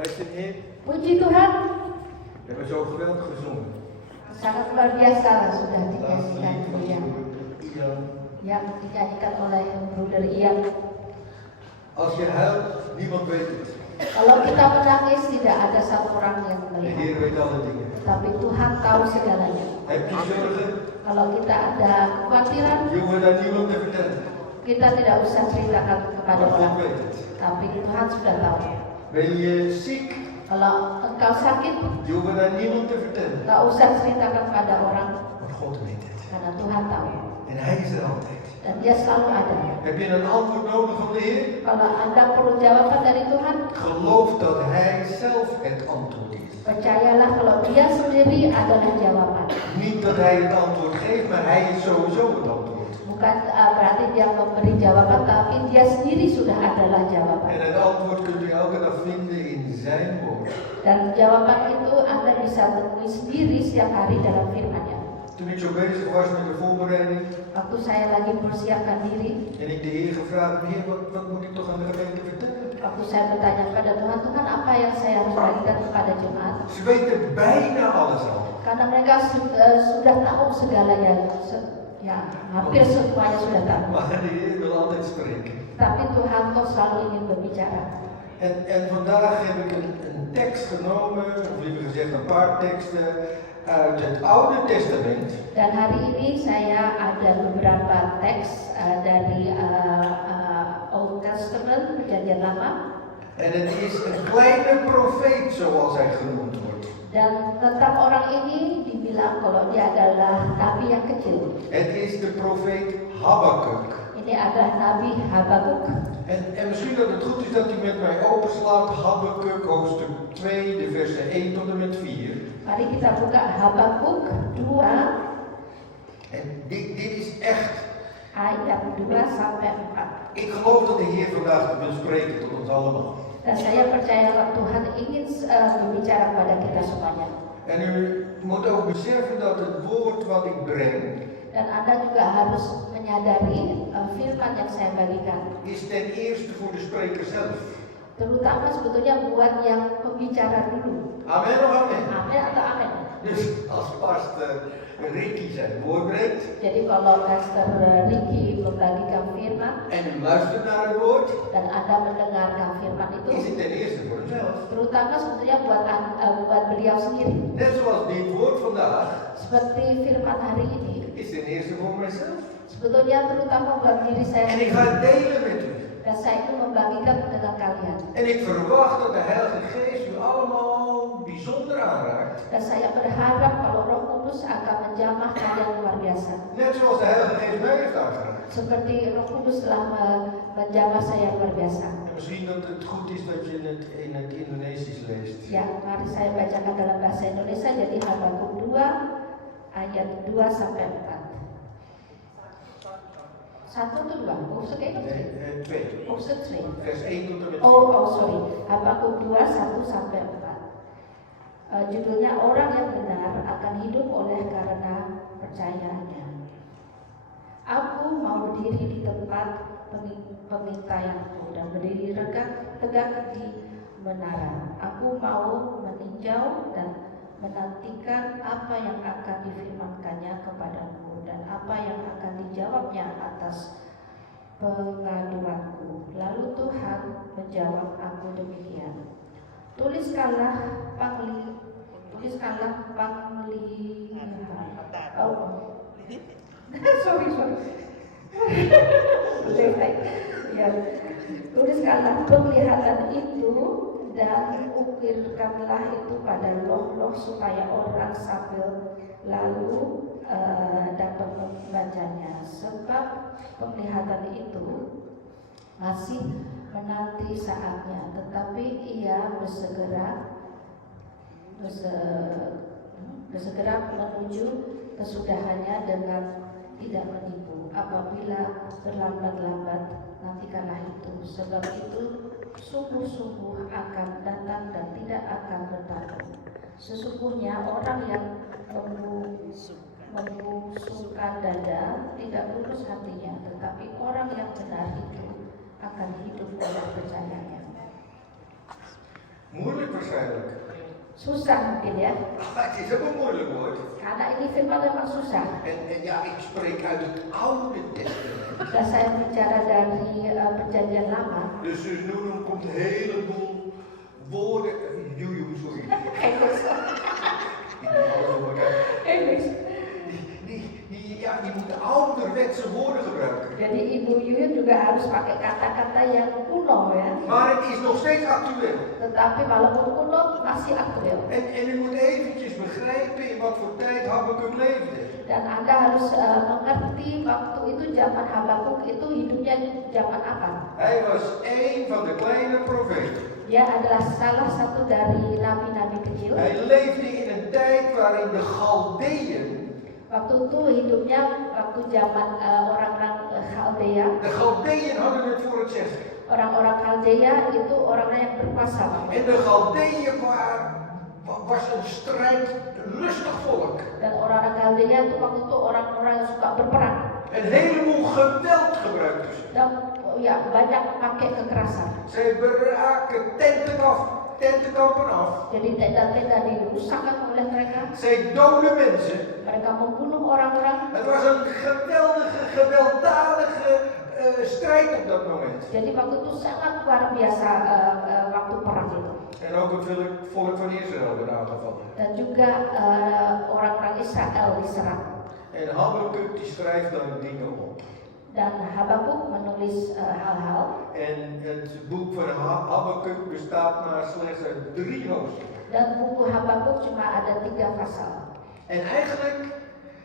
Prijs de Heer. Puji Tuhan, We hebben zo geweldig gezongen. sangat luar biasa sudah Het laatste dinyanyikan lied van Ian. Ian. Yang dinyanyikan oleh Bruder Ian. Als je huilt, niemand weet het. Kalau kita menangis tidak ada satu orang yang De melihat, Heer weet alle dingen. tapi Tuhan tahu segalanya. Heb je zorgen? Kalau kita ada kekhawatiran, Je hoeft aan niemand te vertellen. kita tidak usah ceritakan kepada Maar God orang, weet het. tapi Tuhan sudah tahu. Ben je ziek? Kalau engkau sakit, Je hoeft aan niemand te vertellen. tak usah ceritakan pada orang, Maar God weet het. karena Tuhan tahu En Hij is er altijd. dan Dia selalu ada. Heb je een antwoord nodig van de Heer? Kalau Anda perlu jawaban dari Tuhan, Geloof dat Hij zelf het antwoord is. percayalah kalau Dia sendiri adalah jawaban. Niet dat Hij het antwoord geeft, maar Hij is sowieso het antwoord. Bukan berarti Dia memberi jawaban, tapi Dia sendiri sudah adalah jawaban. En het antwoord kunt u elke dag vinden in Zijn woord. Dan jawaban itu Anda bisa temui sendiri setiap hari dalam firman-Nya. Toen ik zo bezig was met de voorbereiding Waktu saya lagi mempersiapkan diri, en ik de Heer gevraagd, Heer, wat moet ik toch aan de gemeente vertellen? waktu saya bertanya kepada Tuhan, Tuhan apa yang saya harus bagikan kepada jemaat? Ze weten bijna alles al. Karena mereka sudah tahu segalanya, ya hampir semuanya sudah tahu. Maar de Heer wil altijd spreken. Tapi Tuhan kok selalu ingin berbicara. En vandaag heb ik een tekst genomen, of liever gezegd een paar teksten uit het Oude Testament. Dan hari ini saya ada beberapa teks dari Old Testament, Perjanjian Lama. En het is een kleine profeet zoals hij genoemd wordt. Dan tentang orang ini dibilang kalau dia adalah nabi yang kecil. Het is de profeet Habakuk. Ini adalah Nabi Habakuk. En misschien dat het goed is dat u met mij openslaat Habakuk hoofdstuk 2, de versen 1 tot en met 4. Mari kita buka Habakuk 2 En dit is echt. ayat 2 sampai 4. Ik geloof dat de Heer vandaag wil spreken tot ons allemaal. Dan saya percaya kalau Tuhan ingin berbicara kepada kita semuanya. En u moet ook beseffen dat het woord wat ik breng Dan Anda juga harus menyadari firman yang saya bagikan. is ten eerste voor de spreker zelf. Terutama sebetulnya buat yang pembicara dulu. Amen of amen? Amin atau amin? Dus als pastor Ricky zijn woord brengt Jadi kalau Pastor Ricky membagikan firman en u luistert naar het woord, dan Anda mendengarkan firman is itu, het ten eerste voor hemzelf. terutama sebetulnya buat beliau sendiri. Net zoals dit woord vandaag Seperti firman hari ini, is ten eerste voor mijzelf. sebetulnya terutama buat diri saya En ik sendiri. ga het delen met u. Dan saya ingin membagikan dengan kalian. En ik verwacht dat de Heilige Geest u allemaal bijzonder aanraakt. Dan saya berharap kalau Roh Kudus akan menjamah kalian luar biasa. Net zoals de Heilige Geest mij heeft aangeraakt. Seperti Roh Kudus telah menjamah saya luar biasa. En misschien dat het goed is dat je het in het Indonesisch leest. Ya, mari saya bacakan dalam bahasa Indonesia. Jadi Habakuk 2 ayat 2 sampai 4. 1 atau 2? Hoofdstuk 1 of 2? 2. Hoofdstuk 2. Vers 1 tot en met 4. Sorry. Habakuk 2 1 sampai 4. Judulnya orang yang benar akan hidup oleh karena percayanya. Aku mau berdiri di tempat pengintaianku dan berdiri tegak di menara. Aku mau meninjau dan menantikan apa yang akan difirmankannya kepadaku dan apa yang akan dijawabnya atas pengaduanku. Lalu Tuhan menjawab aku demikian. Tuliskanlah tuliskanlah penglihatan itu dan ukirkanlah itu pada loh-loh supaya orang sambil lalu dapat membacanya. Sebab penglihatan itu masih menanti saatnya, tetapi ia bersegera menuju kesudahannya dengan tidak menipu. Apabila terlambat-lambat, nantikanlah itu. Sebab itu sungguh-sungguh akan datang dan tidak akan bertanggung. Sesungguhnya orang yang membusungkan dada tidak lurus hatinya, tetapi orang yang benar itu akan hidup oleh percayanya. Moeilijk moeilijk waarschijnlijk. Susah mungkin ya, Het is ook een moeilijk woord. karena ini firman memang susah. En ja, ik spreek uit het Oude Testament. Dan saya bicara dari perjanjian lama. Dus nu komt een heleboel woorden. Sorry. Engels. Engels. Die moeten ouderwetse woorden gebruiken. Jadi Ibu Yuyun juga harus pakai kata-kata yang kuno ya. Maar het is nog steeds actueel. Tetapi walaupun kuno masih aktuel. En u moet eventjes begrijpen in wat voor tijd Habakuk leefde. Dan Anda harus mengerti waktu itu zaman Habakuk itu hidupnya zaman apa. Hij was één van de kleine profeten. Dia adalah salah satu dari nabi-nabi kecil. Hij leefde in een tijd waarin de Chaldeeën. Waktu itu hidupnya waktu zaman orang-orang Chaldea. De Chaldeeën hadden het voor het zeggen. Orang-orang Chaldea itu orang-orang yang berkuasa. En de Chaldeeën was een strijdlustig volk. Dan orang-orang Chaldea itu waktu itu orang-orang yang suka berperang. Een heleboel geweld gebruikten ze. Dan ya banyak pakai kekerasan. Zij braken tentenkampen af. Jadi tenda-tenda dirusakkan oleh mereka. Zij doden mensen. Mereka membunuh orang-orang. Het was een geweldige, gewelddadige strijd op dat moment. Jadi waktu itu sangat luar biasa waktu perang itu. En ook het volk van Israël werd aangevallen. Dan juga orang-orang Israel diserang. En Habakuk die schrijft dan dingen op. Dan Habakuk menulis hal-hal. En het boek van Habakuk bestaat maar slechts uit 3 hoofdstukken. Dan buku Habakuk cuma ada 3 pasal. En eigenlijk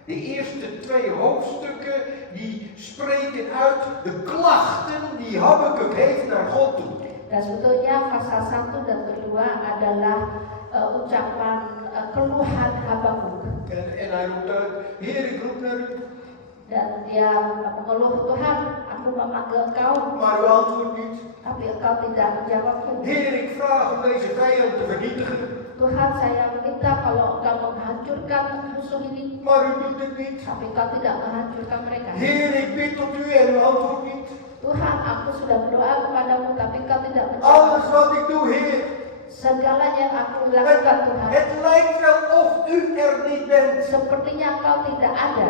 de eerste 2 hoofdstukken die spreken uit de klachten die Habakuk heeft naar God toe. Dan sebetulnya pasal 1 dan kedua adalah ucapan keluhan Habakuk. En hij roept uit, Heer, ik roep naar u. Dan dia mengeluh, Tuhan, aku memanggil Engkau, Maar u antwoordt niet. tapi Engkau tidak menjawabku. Heer, ik vraag om deze vijand te vernietigen. Tuhan, saya meminta kalau Engkau menghancurkan musuh ini, Maar u doet het niet. tapi Engkau tidak menghancurkan mereka. Heer, ik bid tot u en u antwoordt niet. Tuhan, aku sudah berdoa kepadamu, tapi Engkau tidak Alles menjawab. wat ik doe, Heer. Segala yang aku lakukan, Tuhan, Het lijkt wel of u er niet bent. sepertinya Engkau tidak ada.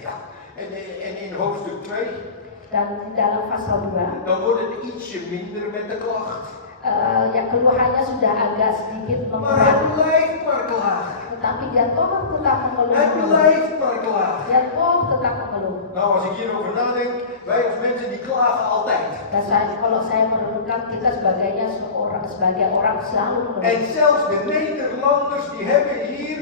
Ja, en in hoofdstuk 2, Dan di dalam pasal 2, dan wordt het ietsje minder met de klacht. ya keluhannya sudah agak sedikit Maar memberat. hij blijft maar klagen. Tetapi dia toh tetap mengeluh. Hij blijft maar klagen. Dia toh tetap mengeluh. Nou, als ik hierover nadenk, wij als mensen die klagen altijd. Dan kalau saya merenungkan kita sebagai orang selalu mengeluh. En zelfs de Nederlanders die hebben hier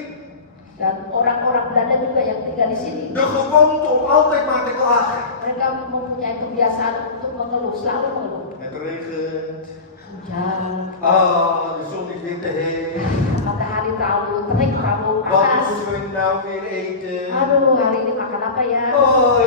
Dan orang-orang Belanda juga yang tinggal di sini. de gewoonte om altijd maar te klagen. Mereka mempunyai kebiasaan untuk mengeluh, selalu mengeluh. Het regent. Hujan, De zon is weer te heet. matahari terlalu terik, terlalu Wat panas. moeten we nou weer eten? Aduh, hari ini makan apa ya?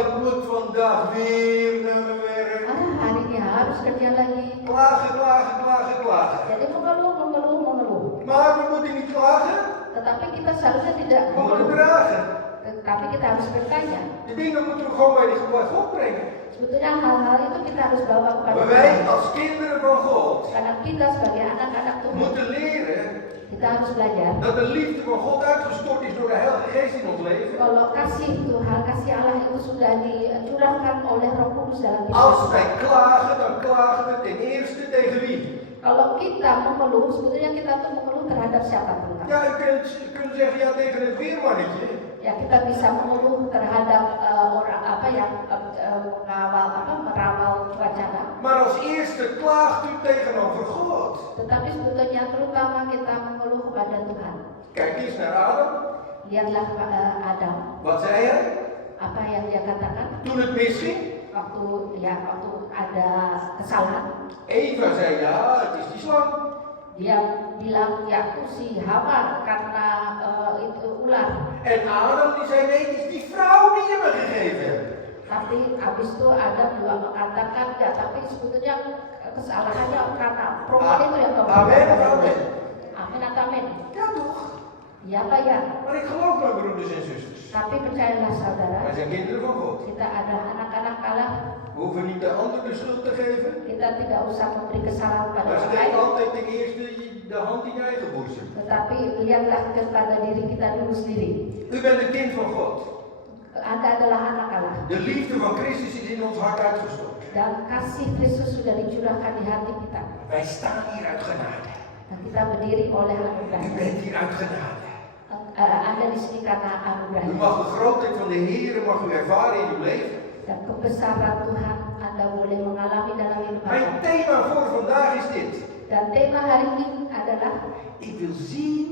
Ik moet vandaag weer naar mijn werk. Hari ini harus kerja lagi. Klagen, klagen, klagen, klagen. Jadi mengeluh, mengeluh, mengeluh. Maar we moeten niet klagen, Tetapi kita seharusnya tidak we moeten mengeluh. dragen. Tetapi kita harus bertanya. De dingen moeten we gewoon bij God brengen. Sebetulnya hal-hal itu kita harus bawa kepada Maar wij Tuhan. als kinderen van God Karena kita sebagai anak-anak Tuhan, moeten leren kita harus belajar dat de liefde van God uitgestort is door de Heilige Geest in ons leven. kalau kasih Tuhan, kasih Allah itu sudah dicurahkan oleh Roh Kudus dalam hidup Als kita. wij klagen, dan klagen we ten eerste tegen wie? Kalau kita mengeluh, sebetulnya kita tuh mengeluh terhadap siapa Tuhan? Ja, u kunt zeggen ja tegen het weermannetje. Ya kita bisa mengeluh terhadap orang apa yang merawal cuaca. Maar als eerste klaagt u tegenover God. Tetapi sebetulnya terutama kita mengeluh kepada Tuhan. Kijk eens naar Adam. Lihatlah Adam, Wat zei hij? apa yang dia katakan Toen het misging. waktu ada kesalahan. Eva zei ja, het is die slang. Dia bilang ya itu si Hawa karena itu ular. En Adam die zei nee, het is die vrouw die je me gegeven hebt. Tapi habis itu Adam juga mengatakan ya, tapi sebetulnya kesalahannya karena perempuan itu yang kamu Amen, katakan. amen. Amin atau amin? Ja toch? Ya Pak ya. Maar ik geloof mijn broeders en zusters. Tapi percayalah saudara, Wij zijn kinderen van God. kita ada anak-anak Allah. We hoeven niet de ander de schuld te geven. Kita tidak usah memberi kesalahan pada Maar orang steek lain, altijd ten eerste de hand in je eigen boezem. tetapi lihatlah kepada diri kita dulu sendiri. U bent een kind van God. Anda adalah anak Allah. De liefde van Christus is in ons hart uitgestort. Dan kasih Kristus sudah dicurahkan di hati kita. Wij staan hier uit genade. Dan kita berdiri oleh U anugerah. bent hier uit genade. Anda di sini karena U anugerah. mag de grootheid van de Heer mag u ervaren in uw leven. Dan kebesaran Tuhan Anda boleh mengalami dalam hidup Mijn Anda. thema voor vandaag is dit. Dan tema hari ini adalah Ik wil zien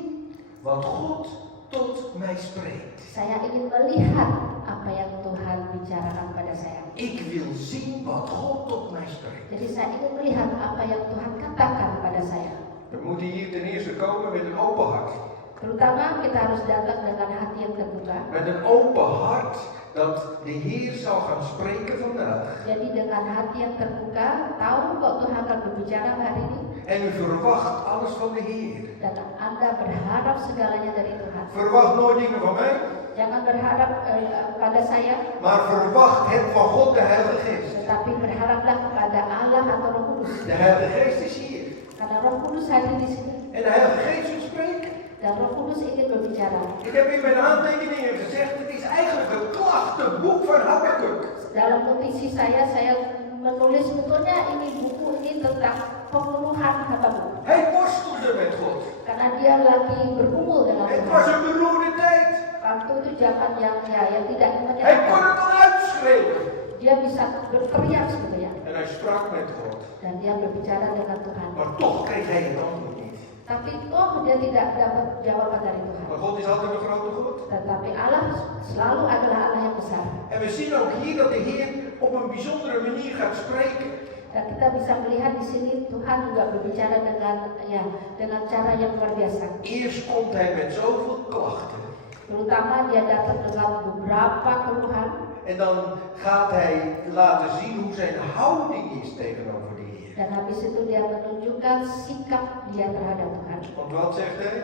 wat God tot mij spreekt. saya ingin melihat apa yang Tuhan bicarakan pada saya. Ik wil zien wat God tot mij spreekt. Jadi saya ingin melihat apa yang Tuhan katakan pada saya. We moeten hier ten eerste komen met een open hart. Terutama kita harus datang dengan hati yang terbuka. Met een open hart dat de Heer zal gaan spreken vandaag. Jadi dengan hati yang terbuka, tahu kok Tuhan akan berbicara hari ini. En u verwacht alles van de Heer. Dan Anda berharap segalanya dari Tuhan. Verwacht nooit dingen van mij, Jangan berharap pada saya, maar verwacht het van God, de Heilige Geest. tetapi berharaplah kepada Allah atau Roh Kudus. De Heilige Geest is hier. Karena Roh Kudus hadir di sini. En de Heilige Geest wil spreken. Dan Roh Kudus ingin berbicara. Ik heb in mijn aantekeningen gezegd, het is eigenlijk een klachtenboek van Habakuk. Dalam notisi saya menulis sebetulnya ini buku ini tentang pengeluhan Habakuk. Hij worstelde met God. Karena dia lagi bergumul dengan Het was Tuhan. een beroerde tijd. Waktu itu zaman yang tidak Hij kon menyenangkan. het al uitschreeuwen. Dia bisa berteriak sebetulnya. En hij sprak met God. Dan dia berbicara dengan Tuhan. Maar toch kreeg hij het antwoord niet. Tapi toh dia tidak dapat jawaban dari Tuhan. Maar God is altijd een grote God. Tetapi Allah selalu adalah Allah yang besar. En we zien ook hier dat de Heer op een bijzondere manier gaat spreken. Dan kita bisa melihat di sini Tuhan juga berbicara dengan cara yang luar biasa. Eerst komt hij met zoveel klachten. Terutama dia datang dengan beberapa keluhan. En dan gaat hij laten zien hoe zijn houding is tegenover de Heer. Dan habis itu dia menunjukkan sikap dia terhadap Tuhan. Want wat zegt hij?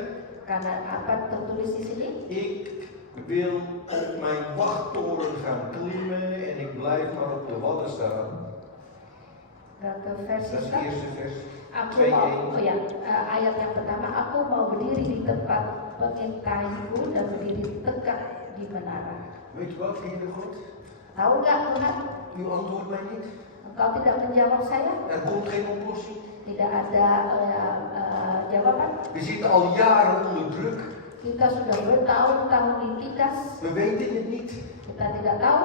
Karena apa tertulis di sini? Ik wil op mijn wachttoren gaan klimmen en ik blijf maar op de wadden staan. Ke versi Dat is het eerste vers. Aku 2:1. mau, ayat yang pertama, aku mau berdiri di tempat pengintaiku dan berdiri tegak di menara. Weet u wat, Heere God? Tahu nggak Tuhan? U antwoordt mij niet. Engkau tidak menjawab saya, Er komt geen oplossing. tidak ada jawaban. We zitten al jaren onder druk. Kita sudah bertahun-tahun ditindas, We weten het niet. kita tidak tahu.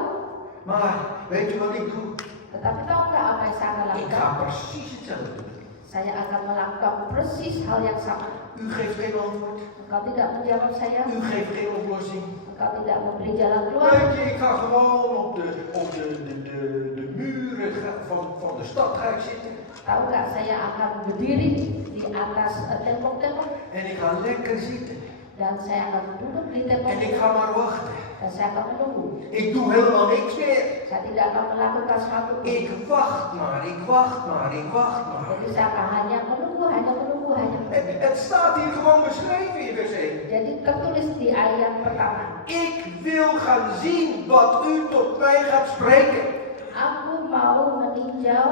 Maar weet u wat ik doe? Tetapi tahu nggak apa yang saya akan Ik lakukan? ga precies hetzelfde doen. Saya akan melakukan persis hal yang sama. U geeft geen antwoord. Engkau tidak menjawab saya, U geeft geen oplossing. engkau tidak memberi jalan keluar. Weet je, ik ga gewoon op de muren van de stad ga ik zitten. Tahu nggak, saya akan berdiri di atas tembok-tembok En ik ga lekker zitten. dan saya akan duduk di En ik tembok ga maar wachten. dan saya akan menunggu. Ik doe helemaal niks meer. Saya tidak akan melakukan sesuatu. Ik wacht maar, ik wacht maar, ik wacht maar. Jadi saya akan hanya menunggu, hanya menunggu, hanya menunggu. Het staat hier gewoon beschreven in vers 1. Jadi tertulis di ayat pertama. Ik wil gaan zien wat u tot mij gaat spreken. Aku mau meninjau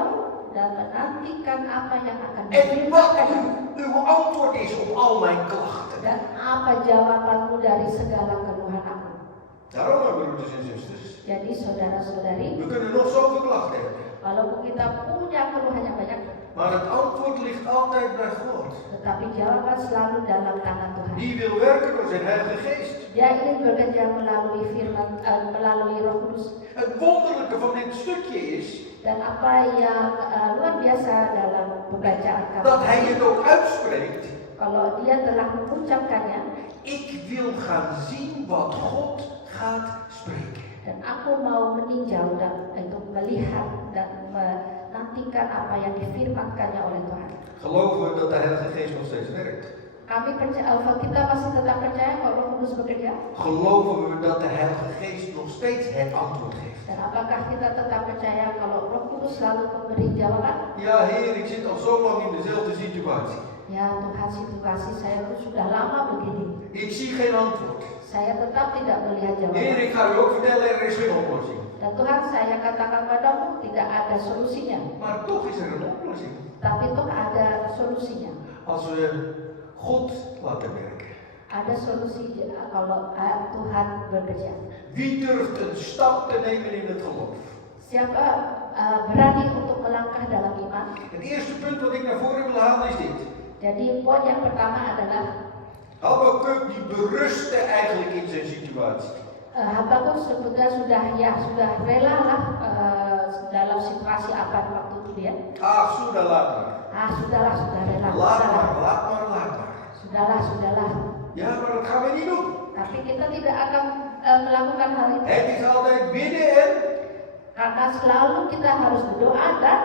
dan menantikan apa yang akan En wat diberikan uw antwoord is op al mijn klachten. dan apa jawabanmu dari segala keluhan aku. Daarom, mijn broeders en zusters, Jadi saudara-saudari, we kunnen nog zoveel klachten hebben. walaupun kita punya keluhan yang banyak, Maar het antwoord ligt altijd bij God. tetapi jawaban selalu dalam tangan Tuhan. Die wil werken door zijn Heilige Geest. Dia ingin bekerja melalui firman, melalui Roh Kudus. Het wonderlijke van dit stukje is Dan apa yang luar biasa dalam pembacaan dat kami, hij het ook uitspreekt. kalau dia telah mengucapkannya, Ik wil gaan zien wat God gaat spreken. dan aku mau meninjau dan untuk melihat dan menantikan apa yang difirmankannya oleh Tuhan. Geloven we dat de Heilige Geest nog steeds werkt? Kami percaya, kita masih tetap percaya kalau Roh Kudus bekerja. Geloven we dat de Heilige Geest nog steeds het antwoord geeft? Dan apakah kita tetap percaya kalau Roh Kudus selalu memberi jawaban? Ja, Heer, ik zit al zo lang in dezelfde situatie. Ya Tuhan, situasi saya itu sudah lama begini. Ik zie geen antwoord. Saya tetap tidak melihat Heer, jawaban. ik ga u ook vertellen, er is geen oplossing. Dan Tuhan, saya katakan padamu tidak ada solusinya. Maar toch is er een oplossing. Tapi toch ada solusinya. Als we God laten werken. Ada solusi kalau Tuhan bekerja. Wie durft een stap te nemen in het geloof? Siapa berani untuk melangkah dalam iman? Het eerste punt wat ik naar voren wil halen is dit. Jadi poin yang pertama adalah Habakuk die berustte eigenlijk in zijn situatie. Habakuk sebetulnya sudah rela lah dalam situasi apa waktu itu dia. Ah, sudah laat maar. Sudahlah, sudah rela. Laat maar. Sudahlah. Ja, maar dat gaan we niet doen. Tapi kita tidak akan melakukan hal itu. Het is altijd bidden en Karena selalu kita harus berdoa dan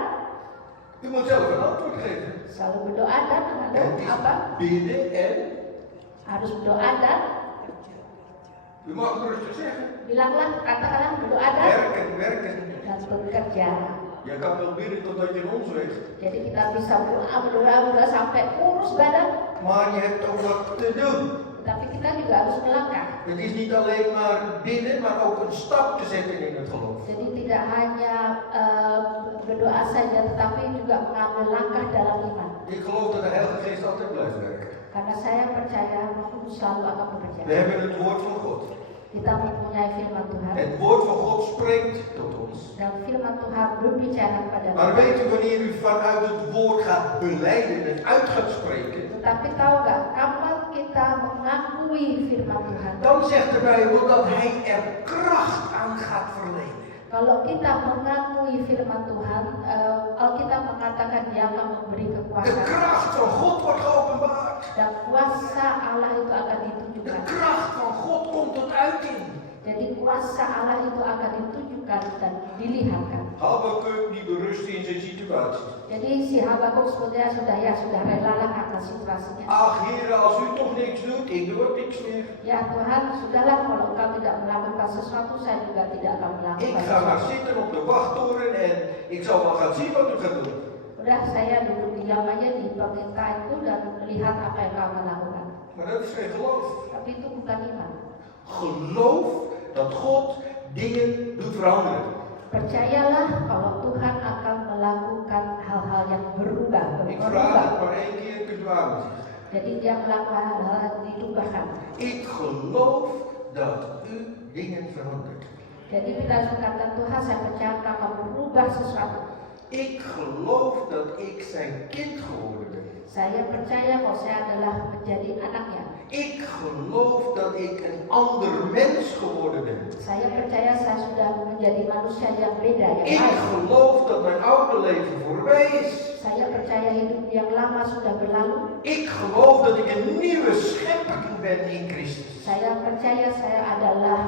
u moet zelf een antwoord geven. selalu berdoa dan Het is apa? bidden en Harus berdoa dan u mag het rustig zeggen. bilanglah, katakanlah berdoa dan Werken. bekerja. Je kan wel bidden totdat je een ons weegt. Jadi kita bisa berdoa sampai kurus badan. Maar je hebt ook wat te doen. Tapi kita juga harus melangkah. Het is niet alleen maar bidden, maar ook een stap te zetten in het geloof. Jadi tidak hanya berdoa saja, tetapi juga mengambil langkah dalam iman. Ik geloof dat de Heilige Geest altijd blijft werken. Karena saya percaya Roh Kudus selalu akan bekerja. We hebben het woord van God. Kita mempunyai firman Tuhan. Het woord van God spreekt tot ons. Dan firman Tuhan berbicara kepada Maar kita. weet u, wanneer u vanuit het woord gaat belijden en uit gaat spreken, Tetapi tahu nggak, kapan kita mengakui firman Tuhan? dan zegt de Bijbel dat hij er kracht aan gaat verlenen. Kalau kita mengakui firman Tuhan, Alkitab mengatakan Dia akan memberi De kekuasaan. kracht van God wordt geopenbaard. Dan kuasa Allah itu akan De ditunjukkan. kracht van God komt tot uiting. Jadi kuasa Allah itu akan ditunjukkan dan dilihatkan. Habakuk die berust in zijn situatie. Jadi si Habakuk sebetulnya sudah rela lah akan situasinya. Ach Heer, als u toch niks doet, ik doe ook niks meer. Ya Tuhan, sudahlah kalau Engkau tidak melakukan sesuatu, saya juga tidak akan Ik melakukan ga maar sesuatu. zitten op de wachttoren en ik zal wel gaan zien wat u gaat doen. Udah, saya duduk diam aja di pemerintah itu dan melihat apa yang Kau akan lakukan. Maar dat is geen geloof. Tapi itu bukan iman. Geloof dat God dingen doet veranderen. Percayalah kalau Tuhan akan melakukan hal-hal yang berubah. Ik vraag het maar één keer, kunt u amen zeggen. Jadi Dia melakukan hal-hal yang diubahkan. Ik geloof dat u dingen verandert. Jadi kita harus mengatakan Tuhan, saya percaya Kau akan merubah sesuatu. Ik geloof dat ik zijn kind geworden ben. Saya percaya kalau saya adalah menjadi anaknya. Ik geloof dat ik een ander mens geworden ben. Saya percaya saya sudah menjadi manusia yang beda, yang Ik lain. geloof dat mijn oude leven voorbij is. Saya percaya hidup yang lama sudah berlalu. Ik geloof dat ik een nieuwe schepping ben in Christus. Saya percaya saya adalah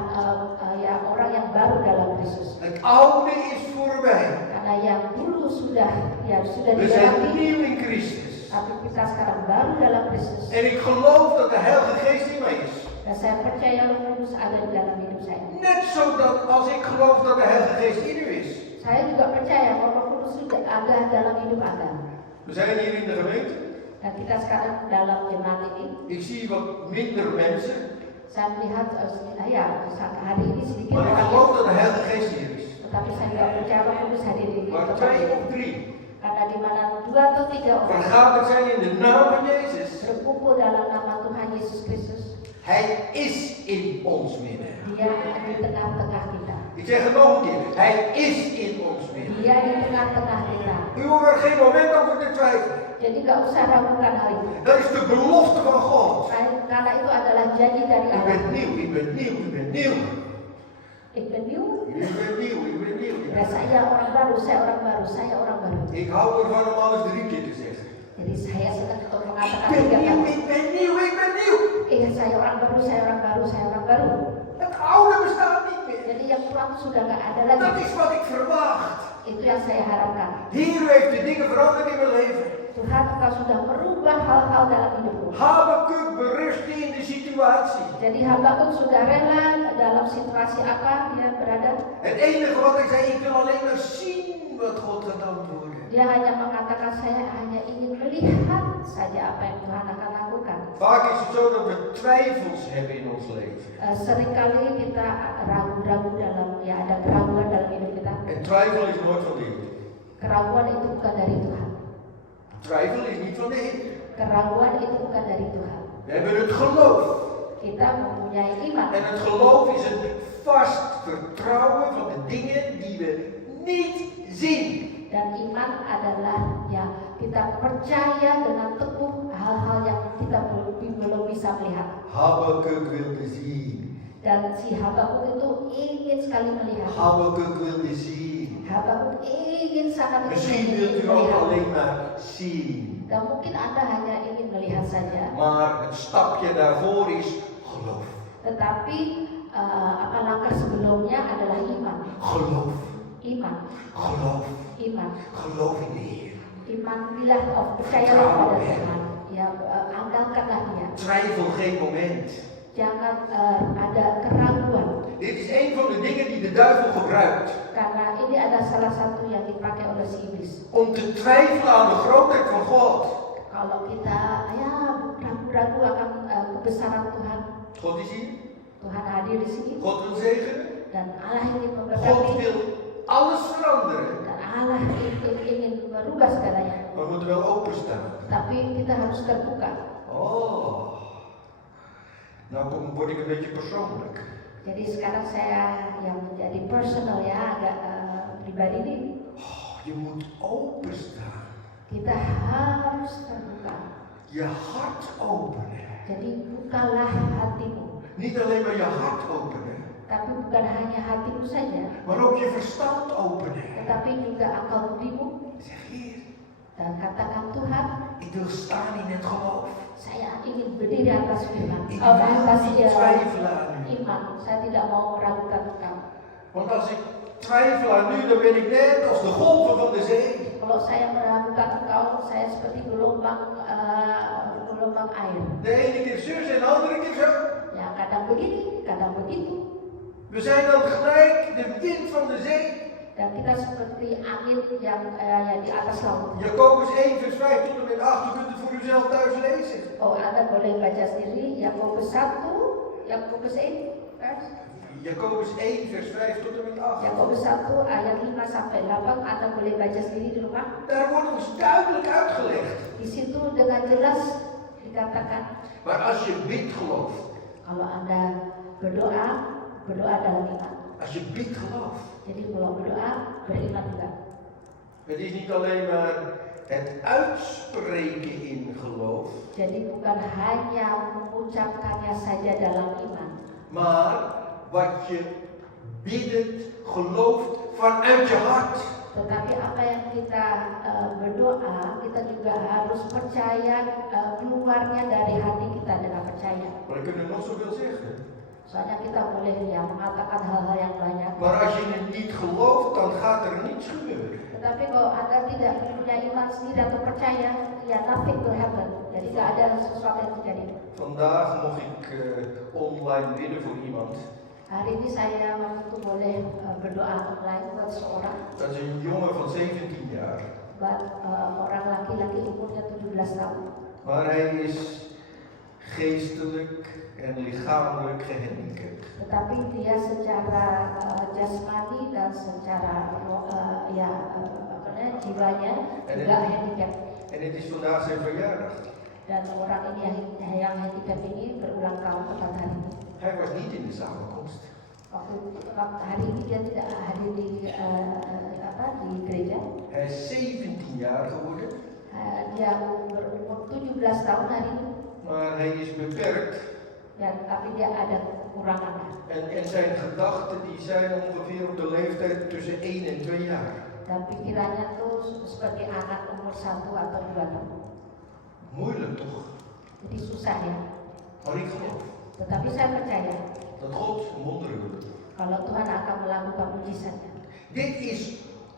orang yang baru dalam Kristus. Het oude is voorbij. Karena yang dulu sudah We zijn dilewati, nieuw in Christus. tapi kita sekarang baru dalam Kristus. En ik geloof dat de Heilige Geest in mij is. Dan saya percaya Roh Kudus ada di dalam hidup saya. Net zodat als ik geloof dat de Heilige Geest in u is. Saya juga percaya bahwa Roh Kudus sudah ada dalam hidup Anda. We zijn hier in de gemeente. Dan kita sekarang dalam jemaat ini, Ik zie wat minder mensen. saya melihat saat hari ini sedikit Maar ik orang, geloof dat de Heilige Geest hier is. tetapi saya juga percaya Roh Kudus hadir di Waar tempat 2 ini. of 3 Karena di mana 2 atau 3 orang vergaderd zijn in de naam van Jezus. berkumpul dalam nama Tuhan Yesus Kristus, Hij is in ons midden. Dia di tengah-tengah kita. Ik zeg het nog een keer. Hij is in ons midden. Dia di tengah-tengah kita. U hoeft er geen moment over te twijfelen. Jadi gak usah ragukan hal itu. Dat is de belofte van God. Karena itu adalah janji dari Ik Allah. ben nieuw, ik ben nieuw, ik ben nieuw. Ik ben nieuw. Ik ben nieuw, ik ben nieuw. Ya, saya orang baru, saya orang baru, saya orang baru. Ik hou ervan om alles 3 keer te zeggen. Jadi saya senang untuk mengatakan Ik 3 ben nieuw, kali. ik ben nieuw, ik ben nieuw. Saya orang baru, saya orang baru, saya orang baru. Het oude bestaat niet meer. Jadi yang tua itu sudah gak ada Dat lagi. is wat ik verwacht. Itu yang saya harapkan. Heer, u heeft de dingen veranderd in mijn leven. Tuhan, Engkau sudah merubah hal-hal dalam hidupku. Habakuk berust in de situatie. Jadi Habakuk sudah rela dalam situasi apa dia berada. Het enige wat ik zei, ik wil alleen maar zien wat God gaat antwoorden. Dia hanya mengatakan, saya hanya ingin melihat saja apa yang Tuhan akan lakukan. Vaak is het zo dat we twijfels hebben in ons leven. Seringkali kita ragu-ragu ada keraguan dalam hidup kita. En twijfel is nooit van de Heer. Keraguan itu bukan dari Tuhan. Twijfel is niet van de Heer. Keraguan itu bukan dari Tuhan. We hebben het geloof. Kita mempunyai iman. En het geloof is een vast vertrouwen van de dingen die we niet zien. Dan iman adalah ya kita percaya dengan teguh hal-hal yang kita belum bisa melihat. Habakuk wilde zien. Dan si Habakuk itu ingin sekali melihat. Habakuk wilde zien. Habakuk ingin sangat Misschien wilt u ook alleen maar zien. Dan mungkin Anda hanya ingin melihat saja. Maar het stapje daarvoor is geloof. Tetapi apa langkah sebelumnya adalah iman. Geloof. Iman. Geloof. Iman. Geloof in de Heer. Imanilah of percayalah pada Tuhan. Ya, andalkanlah Dia. Twijfel geen moment. Jangan ada keraguan. Dit is een van de dingen die de duivel gebruikt. Karena ini adalah salah satu yang dipakai oleh si iblis. Om te twijfelen aan de grootheid van God. Kalau kita ya ragu-ragu akan kebesaran Tuhan. God is hier. Tuhan hadir di sini. God wil zegenen. Dan Allah ingin God memberkati. wil alles veranderen. Dan Allah ingin merubah segalanya. Maar we moeten wel openstaan. Tapi kita harus terbuka. Oh. Nou word ik een beetje persoonlijk. Jadi sekarang saya yang menjadi personal ya, agak pribadi nih. Oh, je moet openstaan. Kita harus terbuka. Je hart openen. Jadi bukalah hatimu. Niet alleen maar je hart openen. Tapi bukan hanya hatimu saja. Maar ook je verstand openen. Tetapi juga akal budimu. Zeg Heer. Dan katakan Tuhan, Ik wil staan in het geloof. saya ingin berdiri atas firman. Ik Atas wil niet twijfelen aan u. iman. Saya tidak mau meragukan engkau. Want als ik twijfel aan u, dan ben ik net als de golven van de zee. Kalau saya meragukan engkau, saya seperti gelombang air. De ene keer zus en de andere keer zo. Ya kadang begini, kadang begitu. We zijn dan gelijk de wind van de zee. Dan kita seperti angin yang di atas laut. Jacobus 1 vers 5 tot en met 8, u kunt het voor uzelf thuis lezen. Oh, Anda boleh baca sendiri Yakobus 1, Yakobus 1 vers. Jacobus 1 vers 5 tot en met 8. Yakobus 1 ayat 5 sampai 8, Anda boleh baca sendiri di rumah. Daar wordt ons duidelijk uitgelegd. Di situ dengan jelas dikatakan, Maar als je bidt gelooft, kalau Anda berdoa dalam iman. als je bidt gelooft. Jadi kalau berdoa, beriman juga. Het is niet alleen maar het uitspreken in geloof, Jadi bukan hanya mengucapkannya saja dalam iman. maar wat je biddend gelooft vanuit je hart. Tetapi apa yang kita berdoa, kita juga harus percaya keluarnya dari hati kita dengan percaya. Maar ik kan er nog zoveel zeggen. Soalnya kita boleh ya mengatakan hal-hal yang banyak. Maar als je het niet gelooft, dan gaat er niets gebeuren. Tetapi kalau Anda tidak punya iman sendiri atau percaya, ya nothing will happen. Jadi tidak ada sesuatu yang terjadi. Vandaag mocht ik online bidden voor iemand. Hari ini saya waktu itu boleh berdoa online buat seorang. Dat is een jongen van 17 jaar. Buat orang laki-laki umurnya 17 tahun. Maar hij is geestelijk en lichamelijk gehandicapt. Tetapi dia secara jasmani dan secara jiwanya juga handicap. En het is vandaag zijn verjaardag. Dan orang ini yang handicap ini berulang tahun tepat hari ini. Hij was niet in de samenkomst. Waktu hari ini dia tidak hadir di gereja. Hij is 17 jaar geworden. Dia berumur 17 tahun hari ini. Maar hij is beperkt. Tapi dia ada kekurangan. En zijn gedachten die zijn ongeveer op de leeftijd tussen 1 en 2 jaar. Dan pikirannya tuh seperti anak umur 1 atau 2 tahun. Moeilijk toch? Jadi susah ya. Maar ik geloof Tetapi saya percaya dat God wonderen wil doen. kalau Tuhan akan melakukan mujizatnya. Dit is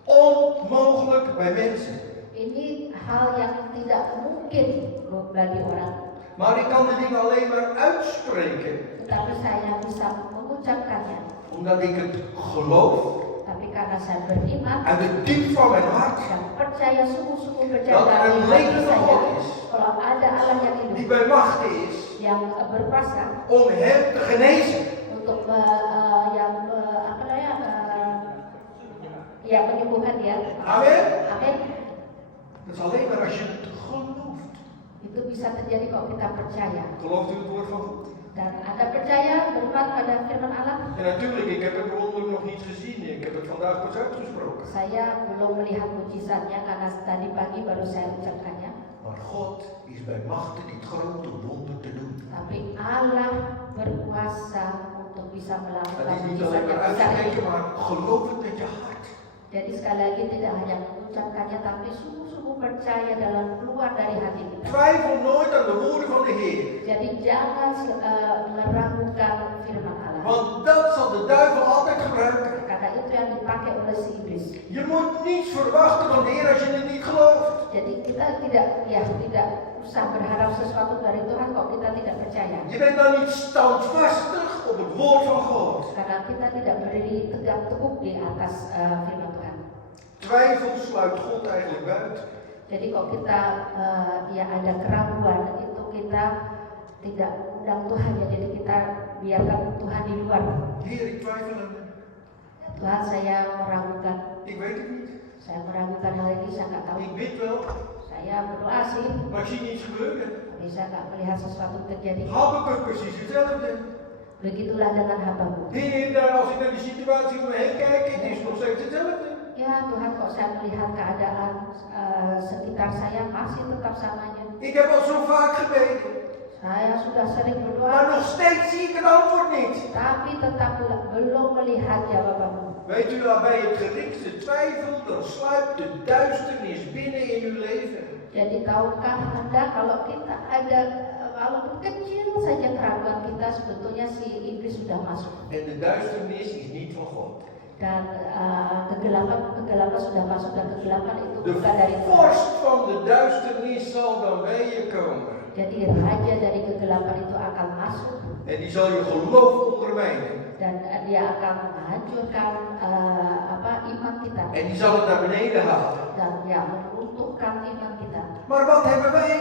onmogelijk bij mensen. Ini hal yang tidak mungkin bagi orang. Maar ik kan de dingen alleen maar uitspreken. Tetapi saya bisa mengucapkannya. Omdat ik het geloof. Tapi karena saya beriman Uit het diep van mijn hart. dan percaya sungguh-sungguh percaya Dat er dalam een hati levende saya God is. kalau ada Allah yang Die hidup bij macht is. yang berkuasa Om hem te genezen. untuk Ya, menyembuhkan dia. Amen. Amin. Dat is alleen maar als je het gelooft. Itu bisa terjadi kalau kita percaya. Gelooft u het woord van God? Dan Anda percaya beriman pada firman Allah? En natuurlijk, ik heb het wonder nog niet gezien. Ik heb het vandaag pas uitgesproken. Saya belum melihat mujizatnya karena tadi pagi baru saya ucapkannya. Maar God is bij machten dit grote wonder te doen. Tapi Allah berkuasa untuk bisa Het melakukan is niet mujizat alleen yang maar besar uitspreken, ini. maar geloof het met je hart. Jadi sekali lagi tidak hanya mengucapkannya, tapi sungguh-sungguh percaya dalam keluar dari hati kita. Twijfel nooit aan de woorden van de Heer. Jadi jangan meragukan firman Allah. Want dat zal de duivel altijd gebruiken. Karena itu yang dipakai oleh si iblis. Je moet niets verwachten van de Heer als je het niet gelooft. Jadi kita tidak usah berharap sesuatu dari Tuhan kalau kita tidak percaya. Je bent dan niet standvastig op het woord van God. Karena kita tidak berdiri tegak teguh di atas firman Tuhan. Twijfel sluit God eigenlijk buiten. Jadi kalau kita ada keraguan, itu kita tidak undang Tuhan ya. Jadi kita biarkan Tuhan di luar. Heer, ik twijfel aan u. Tuhan, saya meragukan. Ik weet het niet. Saya meragukan hal ini, saya nggak tahu. Ik bid wel, Saya berdoa sih, maar ik zie niets gebeuren. tapi saya nggak melihat sesuatu terjadi. Habakuk precies hetzelfde. Begitulah dengan hambamu. Heer, als ik naar die situatie om me heen kijk, het is nog steeds hetzelfde. Ya Tuhan, kok saya melihat keadaan sekitar saya masih tetap samanya. Ik heb al zo vaak gebeden, Saya sudah sering maar berdoa, nog steeds zie ik het antwoord niet. tapi tetap belum melihat jawabanmu. Weet u, bij het geringste twijfel, dan sluipt de duisternis binnen in uw leven. Jadi tahukah Anda kalau kita ada walaupun kecil saja keraguan kita, sebetulnya si iblis sudah masuk. En de duisternis is niet van God. Dan kegelapan sudah masuk, dan kegelapan itu De bukan dari Tuhan. vorst van de duisternis zal dan bij je komen. Jadi raja dari kegelapan itu akan masuk En die zal je geloof ondermijnen. dan dia akan menghancurkan iman kita En die zal het naar beneden halen. dan ya meruntuhkan iman kita. Maar wat hebben wij?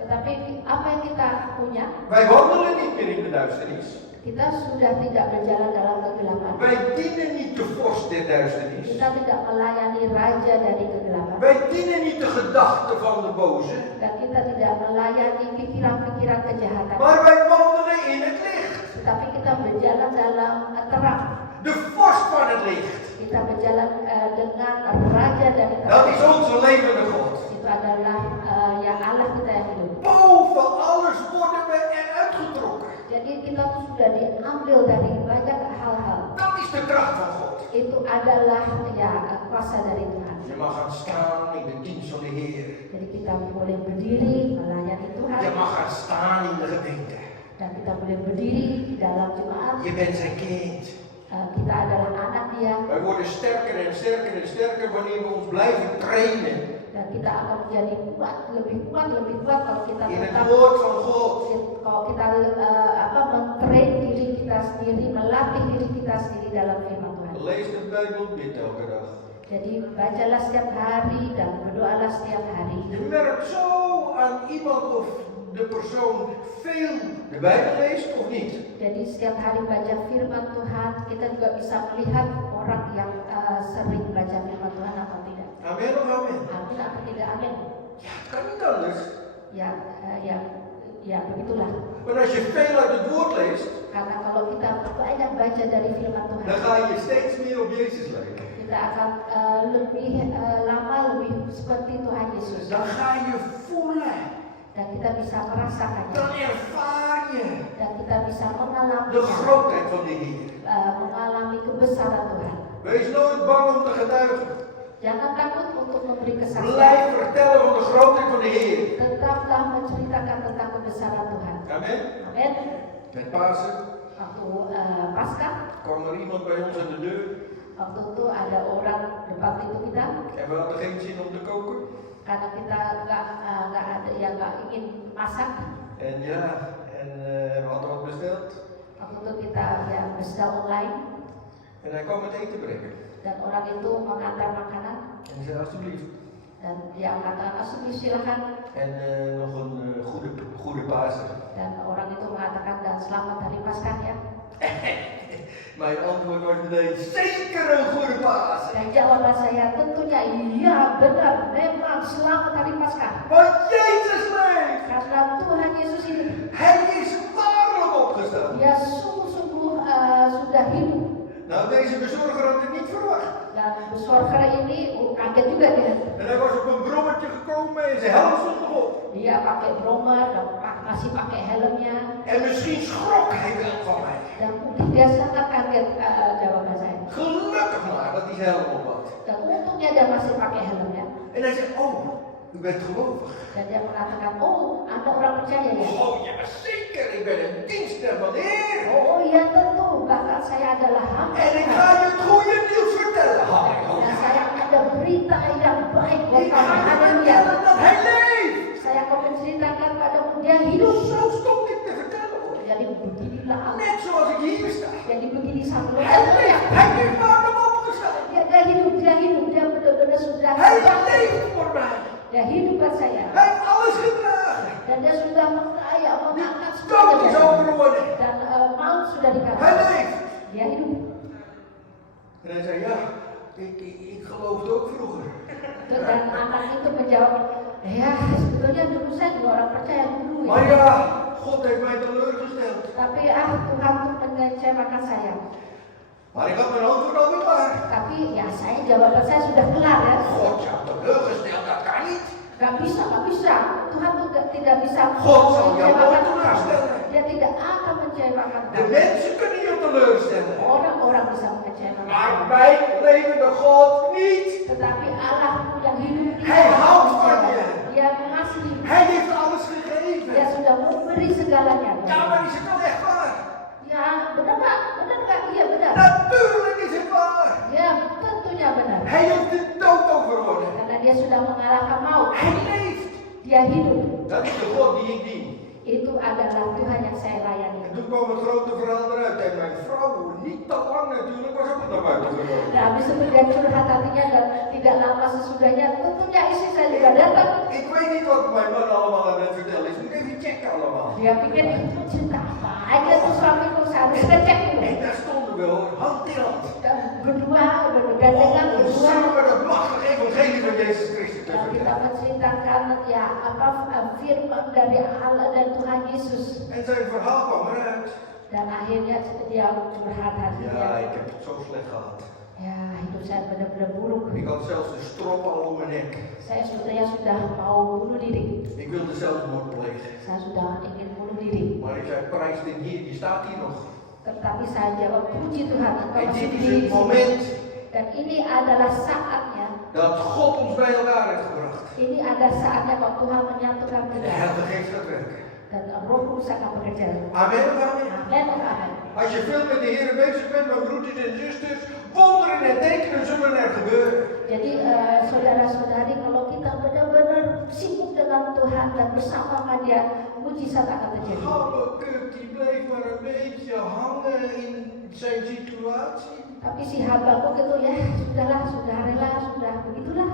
Tetapi apa yang kita punya? Wij wandelen niet meer in de duisternis. Kita sudah tidak berjalan dalam kegelapan. Wij dienen niet de vorst der duisternis. Kita tidak melayani raja dari kegelapan. Wij dienen niet de gedachten van de boze. Dan kita tidak melayani pikiran-pikiran kejahatan. Maar wij wandelen in het licht. Tetapi kita berjalan dalam terang. De vorst van het licht. Kita berjalan dengan raja dari Dat terang. is onze levende God. Itu adalah Allah kita yang hidup. Boven alles worden we eruit getrokken. Jadi kita tuh sudah diambil dari banyak hal-hal. Dat is de kracht van God. Itu adalah kuasa dari Tuhan. Je mag gaan staan in de dienst van de Heer. Jadi kita boleh berdiri melayani Tuhan. Je mag gaan staan in de gemeente. Dan kita boleh berdiri di dalam jemaat. Je bent zijn kind. Kita adalah anak Dia. Wij worden sterker en sterker en sterker wanneer we ons blijven trainen Dan kita akan menjadi lebih kuat kalau kita in het tetap woord van God. kalau kita mentrain diri kita sendiri, melatih diri kita sendiri dalam firman Tuhan. Lees de Bijbel, bid elke dag. Jadi bacalah setiap hari dan berdoalah setiap hari. Je merkt zo aan iemand of de persoon veel de Bijbel leest of niet. Jadi setiap hari baca firman Tuhan, kita juga bisa melihat orang yang sering baca firman Tuhan atau tidak. Amen of amen? Amin atau tidak amin? Ja, het kan niet anders. Ya begitulah. Maar als je veel uit het woord leest, Karena kalau kita banyak baca dari firman Tuhan, dan ga je steeds meer op Jezus lijken. kita akan lebih lama lebih seperti Tuhan Yesus. Dan ga je voelen, Dan kita bisa merasakannya. dan ervaar je Dan kita bisa mengalami de grootheid van de Heer. mengalami kebesaran Tuhan. Wees nooit bang om te getuigen. Jangan takut untuk memberi kesaksian. Blijf vertellen van de grootheid van de Heer. Tetaplah menceritakan tentang kebesaran Tuhan. Amen. Amin. Met Pasen Waktu Paskah, kwam er iemand bij ons aan de deur waktu itu ada orang depan pintu kita, en we hadden geen zin om te koken. karena kita nggak ingin masak. En ja, we hadden wat besteld. Waktu itu kita bestel online En hij kwam het eten brengen. dan orang itu mengantar makanan En hij zei alsjeblieft. dan dia mengatakan alsjeblieft silakan. En nog een goede Pasen. Dan orang itu mengatakan dan selamat hari Paskah ya. Mijn antwoord was meteen zeker een goede Pasen. Dan jawaban saya tentunya iya benar, memang selamat hari Paskah. Want Jezus leeft. Karena Tuhan Yesus hidup. Hij is waarlijk opgestaan. Dia sungguh-sungguh sudah hidup. Nou, deze bezorger had het niet verwacht. Dan bezorger ini kaget juga dia. En hij was op een brommetje gekomen en zijn helm stond nog op. Dia pakai brommer dan masih pakai helmnya. En misschien schrok hij wel van mij. Dan mungkin dia sangat kaget jawaban saya. Gelukkig maar dat hij zijn helm op had. Dan untungnya dia masih pakai helmnya. En hij zei, oh, u bent gelovig. Dan dia mengatakan, oh, Anda orang percaya ya? Oh ja, zeker, ik ben een dienster van de Heer. Oh iya tentu, bahkan saya adalah hamba. En ik ga je het goede nieuws vertellen. Dan Halleluja. saya ada berita yang baik Ik buat ga je kamu. vertellen dat hij leeft. Saya akan menceritakan padamu dia hidup. Zo stond ik te vertellen hoor. Jadi beginilah aku. Net zoals ik hier sta. Jadi begini sampai Hij heeft waarlijk opgestaan. dia hidup, dia benar-benar sudah. Hij leeft voor mij. Dia hidup buat saya. Hij heeft alles gedragen. Dan dia sudah mengangkat Dood is semuanya. overwonnen. Dan maut sudah Hij dikalahkan. leeft. Dia hidup. En hij zei, ja, ik geloofde ook vroeger. Dan anak itu menjawab, ya sebetulnya dulu saya juga orang percaya dulu Maar ya. ja, God heeft mij teleurgesteld. Tapi Tuhan tuh mengecewakan saya. Maar ik had mijn antwoord alweer klaar. Tapi ya jawaban saya sudah kelar ya. God jou teleurgesteld, dat kan niet. Gak bisa. Tuhan tuh tidak bisa God zal jou nooit mengecewakan. teleurstellen. Dia tidak akan mengecewakan. De mensen kunnen je teleurstellen. Orang-orang bisa mengecewakan. Maar mijn levende God niet. Tetapi Allah yang hidup. Hij houdt van je. Dia mengasihi. Hij heeft alles gegeven. Dia sudah memberi segalanya. Ja, maar is het wel echt waar? Ya benar nggak? Iya benar. Natuurlijk is het waar. Ya tentunya benar. Hij heeft de dood overwonnen. Karena dia sudah mengalahkan maut. Hij leeft. Dia hidup. Dat is de God die ik dien. Itu adalah Tuhan yang saya layani. En toen kwam het grote verhaal eruit. En mijn vrouw, niet te lang natuurlijk, was ook naar buiten gekomen. Nah, habis itu dia curhat hatinya dan tidak lama sesudahnya tentunya istri saya juga datang. Ik weet niet wat mijn man allemaal aan het vertellen is. Moet even checken allemaal. Dia pikir itu cerita apa aja tuh suamiku, saya harus ngecek dulu. En daar stonden we hoor, hand in hand. Dan berdua bergandengan Om berdua. samen dat machtige evangelie van Jezus Christus te Dan kita vertellen. menceritakan ya firman dari Allah dan Tuhan Yesus. En zijn verhaal kwam eruit. Dan akhirnya dia curhat hatinya. Ja, ik heb het zo slecht gehad. Ya hidup saya benar-benar buruk. Ik had zelfs de strop al om mijn nek. Saya sebetulnya sudah mau bunuh diri. Ik wilde zelfmoord plegen. Saya sudah ingin bunuh diri. Maar ik zei, prijs de Heer, die staat hier nog. Tetapi saya jawab, puji Tuhan, Engkau En masih dit is di het sini. moment Dan ini adalah saatnya. dat God ons bij elkaar heeft gebracht. Ini ada saatnya kalau Tuhan menyatukan En de kita. Heilige Geest gaat werken. Dan Roh Kudus akan bekerja. Amen of amen? Amin, amin. Als je veel met de Heer bezig bent, mijn broeders en zusters, wonderen en tekenen zullen er gebeuren. Jadi saudara-saudari, kalau kita benar-benar sibuk dengan Tuhan dan bersama Dia, mujizat akan terjadi. Habakuk die bleef maar een beetje hangen in zijn situatie. Tapi si Habakuk itu ya sudah rela, sudah begitulah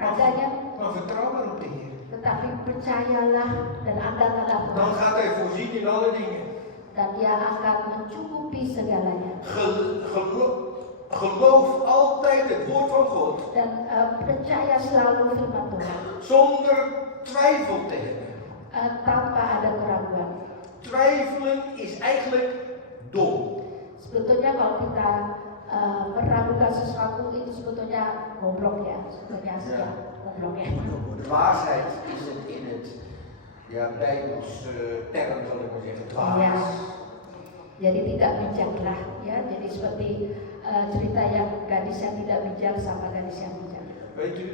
keadaannya. Maar vertrouw maar op de Heer. Tetapi percayalah dan andalkanlah Dan Tuhan. gaat Hij voorzien in alle dingen. Dan Dia akan mencukupi segalanya. Geloof altijd het woord van God. Dan percaya selalu firman Tuhan. Zonder twijfel te hebben. Tanpa ada keraguan. Twijfelen is eigenlijk dom. Sebetulnya kalau kita meragukan sesuatu itu sebetulnya goblok ya. Sebetulnya Ja. goblok ya. Dwaasheid is het in het Bijbels term, zal ik maar zeggen. Ya. Dwaas. Jadi tidak bijaklah ya. Jadi seperti cerita yang gadis yang tidak bijak sama gadis yang bijak. Weet u,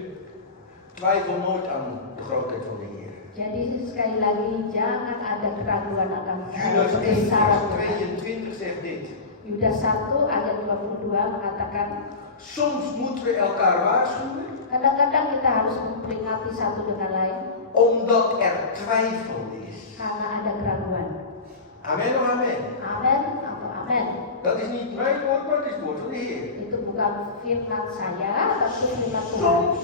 twijfel nooit aan de grootheid van de Heer. Jadi sekali lagi jangan ada keraguan akan Judas 1 kebesaran vers Tuhan. 22 zegt dit. Yudas 1 ayat 22 mengatakan Soms moeten we elkaar waarschuwen, kadang-kadang kita harus memperingati satu dengan lain omdat er twijfel is. karena ada keraguan. Amen of amen? Amin atau amin. Dat is niet mijn woord, maar het is het woord van de Heer. Itu bukan firman saya, tapi firman Tuhan. Soms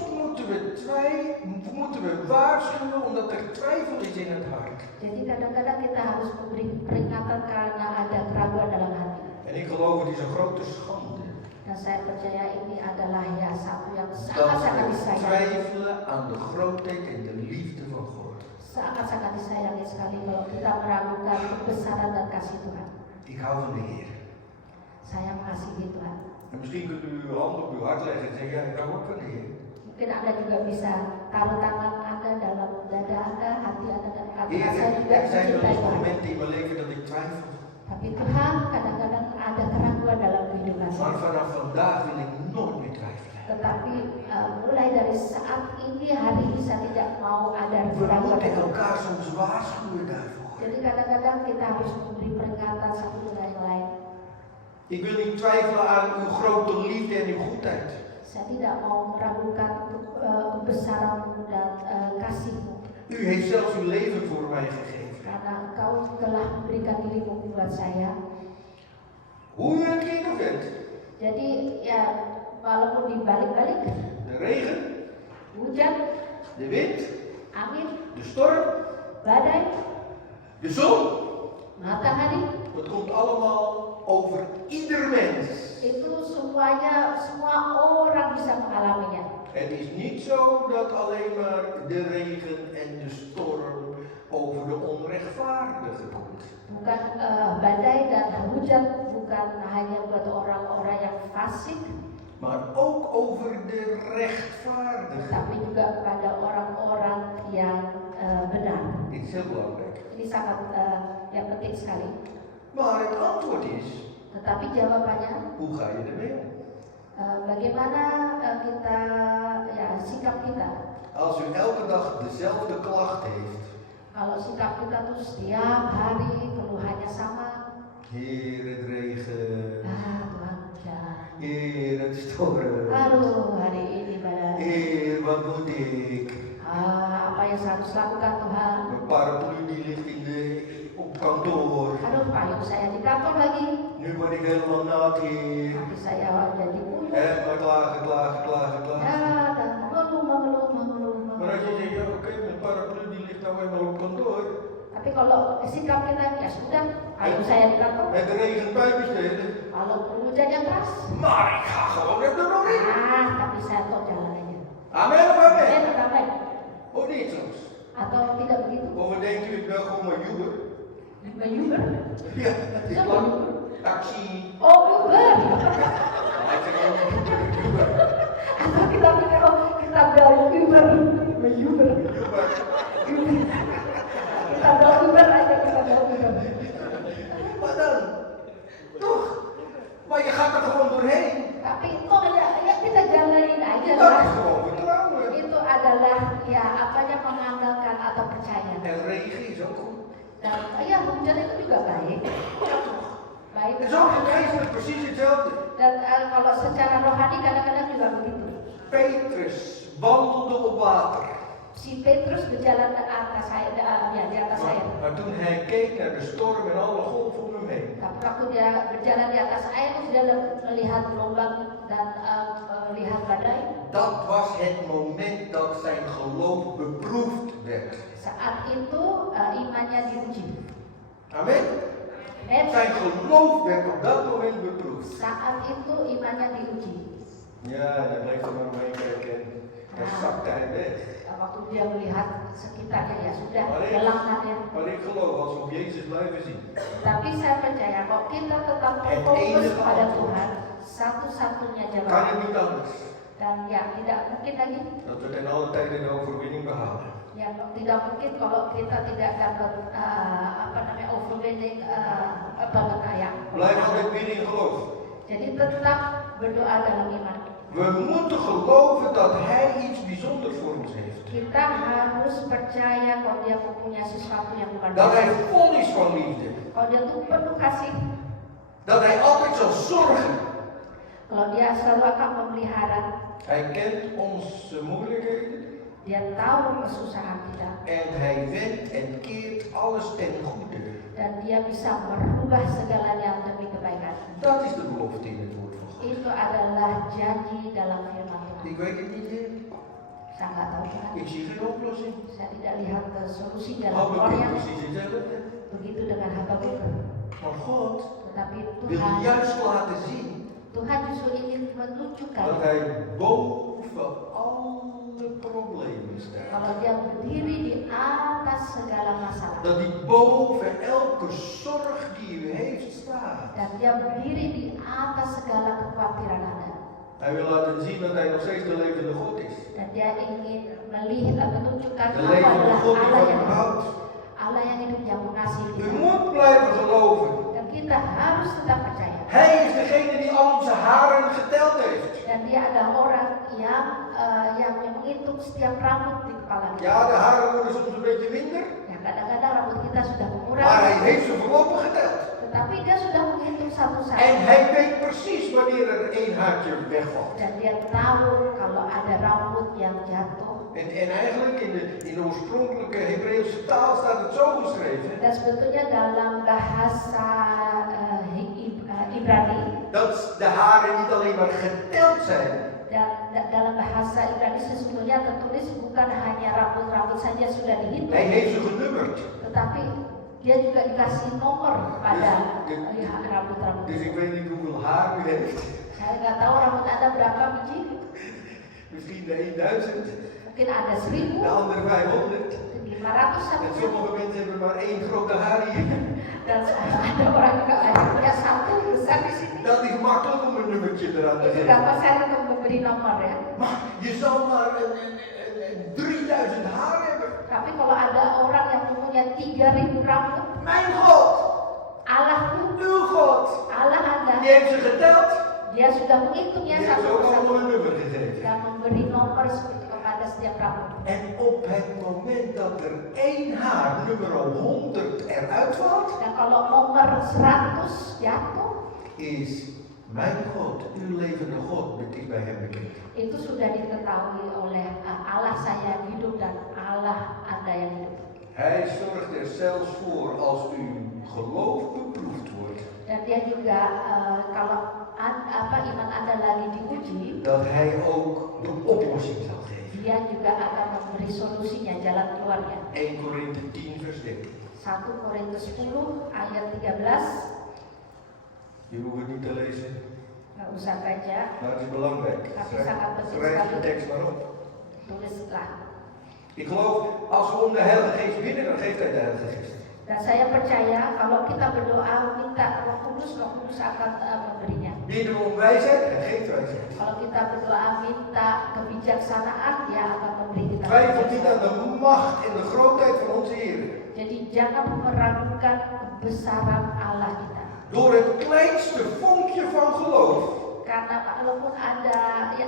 moeten we waarschuwen omdat er twijfel is in het hart. Jadi kadang-kadang kita harus memberi peringatan karena ada keraguan dalam hati. En ik geloof het is een grote schande Dan saya percaya ini adalah ya satu yang dat sangat-sangat we disayangkan. twijfelen aan de grootheid en de liefde van God. Sangat-sangat disayangi sekali kalau kita meragukan kebesaran dan kasih Tuhan. Ik hou van de Heer. Saya mengasihi Tuhan. En misschien kunt u uw hand op uw hart leggen en zeggen, ja, ik hou ook van de Heer. Mungkin Anda juga bisa taruh tangan Anda dalam dada Anda, hati Anda, dan kata Heer, saya juga er zijn wel mencintai eens Tuhan. momenten in mijn leven dat ik twijfel. Tapi Tuhan kadang-kadang ada keraguan dalam kehidupan Maar saya. vanaf vandaag wil ik nooit meer twijfelen. Tetapi mulai dari saat ini hari ini saya tidak mau ada We keraguan. moeten elkaar soms waarschuwen daarvoor. Jadi kadang-kadang kita harus memberi peringatan satu dengan yang lain. Ik wil niet twijfelen aan uw grote liefde en uw goedheid. Saya tidak mau meragukan kebesaranmu dan kasihmu. U heeft zelfs uw leven voor mij gegeven. Karena engkau telah memberikan dirimu buat saya. Hoe u het kind of bent. Jadi ya walaupun dibalik-balik, De regen, hujan, de wind, angin, de storm, badai, de zon. matahari, Het komt allemaal over ieder mens. itu semuanya, semua orang bisa mengalaminya. Het is niet zo dat alleen maar de regen en de storm over de onrechtvaardigen komt. Bukan badai dan hujan bukan hanya buat orang-orang yang fasik, Maar ook over de rechtvaardigen. tapi juga pada orang-orang yang benar. Dit is heel belangrijk. Ini sangat yang penting sekali. Maar het antwoord is, Tetapi jawabannya, hoe ga je ermee om? bagaimana kita, ya sikap kita. Als u elke dag dezelfde klacht heeft. Kalau sikap kita tuh setiap hari keluhannya sama. Heer, het regen. Tuhan hujan. Heer, het storm. Aduh, hari ini badai. Heer, wat moet ik? Apa yang saya harus lakukan Tuhan? Mijn paraplu die ligt op kantoor. Aduh, payung saya di kantor lagi. Nu word ik helemaal nat, Heer. Tapi saya jadi puyuh. Maar klagen. Ya, dan mengeluh. Maar als je zegt, ja oké, mijn paraplu die ligt nou eenmaal op kantoor. Tapi kalau sikap kita, ya sudah, payung saya di kantor. En de regenpijp is delen. Kalau hujannya keras, Maar ik ga gewoon naar de lorry. tapi saya kok jalan aja. Amen of Saya amen? tertamai. Of niet soms? Atau tidak begitu? Of dan denkt u, ik ben gewoon maar Uber. Uber. Ja, dat is lang. Taxi. Oh, Uber. Ja, ik zeg ook Uber. Atau kita pikir, oh kita beli Uber. Uber. Kita beli Uber aja, kita beli Uber. Wat dan? Toch? Maar je gaat er gewoon doorheen. Tapi kok ya kita jalanin aja Dat lah. is gewoon vertrouwen. Itu adalah ya apanya mengandalkan atau percaya. En regen is ook goed. Dan ya hujan itu juga baik. Baik. En zo is geestelijk precies hetzelfde. Dan kalau secara rohani kadang-kadang juga begitu. Petrus wandelde op water. Si Petrus berjalan ke atas saya, di atas saya. Maar toen hij keek naar de storm en alle golven om hem heen. Tapi waktu dia berjalan di atas air, dia melihat gelombang dan melihat badai. Dat was het moment dat zijn geloof beproefd werd. Saat itu imannya diuji. Amen. Zijn geloof werd op dat moment beproefd. Saat itu imannya diuji. Ja, dan bleef er maar omheen kijken en zakte hij weg. Waktu dia melihat sekitarnya ya sudah Maar hilang ya. ik geloof als we op Jezus blijven zien. Tapi saya percaya kalau kita tetap fokus pada Tuhan, satu-satunya Kan jawaban. het niet anders Dan ya tidak mungkin lagi. dat we ten alle tijde de overwinning behalen. Ya tidak mungkin kalau kita tidak dapat overwinning ayam. Blijf altijd bidden in geloof. Jadi tetap berdoa dalam iman. We moeten geloven dat Hij iets bijzonders voor ons heeft. Kita harus percaya kalau dia mempunyai sesuatu yang luar Dat Hij biasa. vol is van liefde. Kalau dia tuh penuh kasih. Dat Hij altijd zal zorgen. Kalau dia selalu akan memelihara. Hij kent onze moeilijkheden. Dia tahu kesusahan kita. En Hij wendt en keert alles ten goede. Dan dia bisa merubah segalanya demi kebaikan. Dat is de belofte in het woord van God. Itu adalah janji dalam firman Tuhan. Ik weet het niet, Heer. Saya nggak tahu Tuhan. Ik zie geen oplossing. Saya tidak lihat solusi dalam Habakuk Korea. precies hetzelfde. Begitu dengan Habakuk. Maar God, Tetapi wil hij juist laten zien Tuhan justru ingin menunjukkan dat hij boven alle problemen staat. kalau dia berdiri di atas segala masalah. Dat hij boven elke zorg die u heeft staat. Dan dia berdiri di atas segala kekhawatiran Anda. Hij wil laten zien dat hij nog steeds de levende God is. Dan dia ingin melihat, menunjukkan De apa levende adalah God die Allah van yang u houdt. Allah yang hidup, yang mengasihi U kita. moet blijven geloven. Dan kita harus tetap percaya. Hij is degene die al onze haren geteld heeft. Dan dia adalah orang yang menghitung setiap rambut di kepala kita. Ja, de haren worden soms een beetje minder, Ya, kadang-kadang rambut kita sudah maar berkurang, hij heeft ze voorlopig geteld. tetapi dia sudah menghitung satu-satu. En hij weet precies wanneer er één haartje wegvalt. Dan dia tahu kalau ada rambut yang jatuh. En eigenlijk in de oorspronkelijke Hebreeuwse taal staat het zo geschreven. Dan sebetulnya dalam bahasa Ibrani, Dat de haren niet alleen maar geteld zijn, dan dalam bahasa Ibrani sesungguhnya tertulis bukan hanya rambut-rambut saja sudah dihitung, hij heeft ze genummerd. tetapi dia juga dikasih nomor pada rambut-rambut. Dus ik weet niet hoeveel haar u heeft. Saya nggak tahu rambut Anda berapa biji, Misschien de 1000, mungkin ada 1000, de andere 500. 500 satu. En sommige mensen hebben maar één grote haar hier. Dan ada orang juga ada punya satu besar di sini. Dat is makkelijk om een nummertje eraan te Itu geven. gampang saya untuk memberi nomor ya. Maar je zal maar een 3000 haar hebben. Tapi kalau ada orang yang mempunyai 3000 rambut, Mijn God, Allahku, uw God, Allah Anda, die heeft ze geteld. dia sudah menghitungnya Die heeft ze ook satu-satu allemaal een nummer gegeven. dan memberi nomor kepada setiap rambut. En op het moment dat er één haar, nummer 100, eruit valt, Dan kalau nomor 100 jatuh, is mijn God, uw levende God, het is bij hem bekend. itu sudah diketahui oleh Allah saya yang hidup dan Allah Anda yang hidup. Hij zorgt er zelfs voor als uw geloof beproefd wordt, Dan dia juga kalau iman Anda lagi diuji, dat hij ook de oplossing zal geven. dia juga akan memberi solusinya, jalan keluarnya. 1 Korinthe 10 vers 13. 1 Korintus 10 ayat 13. Je hoeft het niet te lezen, Nggak usah baca, maar het is belangrijk. tapi sangat penting Schrijf de sekali. tekst maar op. Tulislah. Ik geloof, als we om de Heilige Geest bidden, dan geeft hij de Heilige Geest. Dan saya percaya kalau kita berdoa minta Roh Kudus akan memberinya. Bidden we om wijsheid, hij geeft wijsheid. Kalau kita berdoa minta kebijaksanaan, dia akan memberi kita Twijfel niet aan kebijaksanaan. de macht en de grootheid van onze Heer. Jadi jangan meragukan kebesaran Allah kita. Door het kleinste vonkje van geloof Karena walaupun ada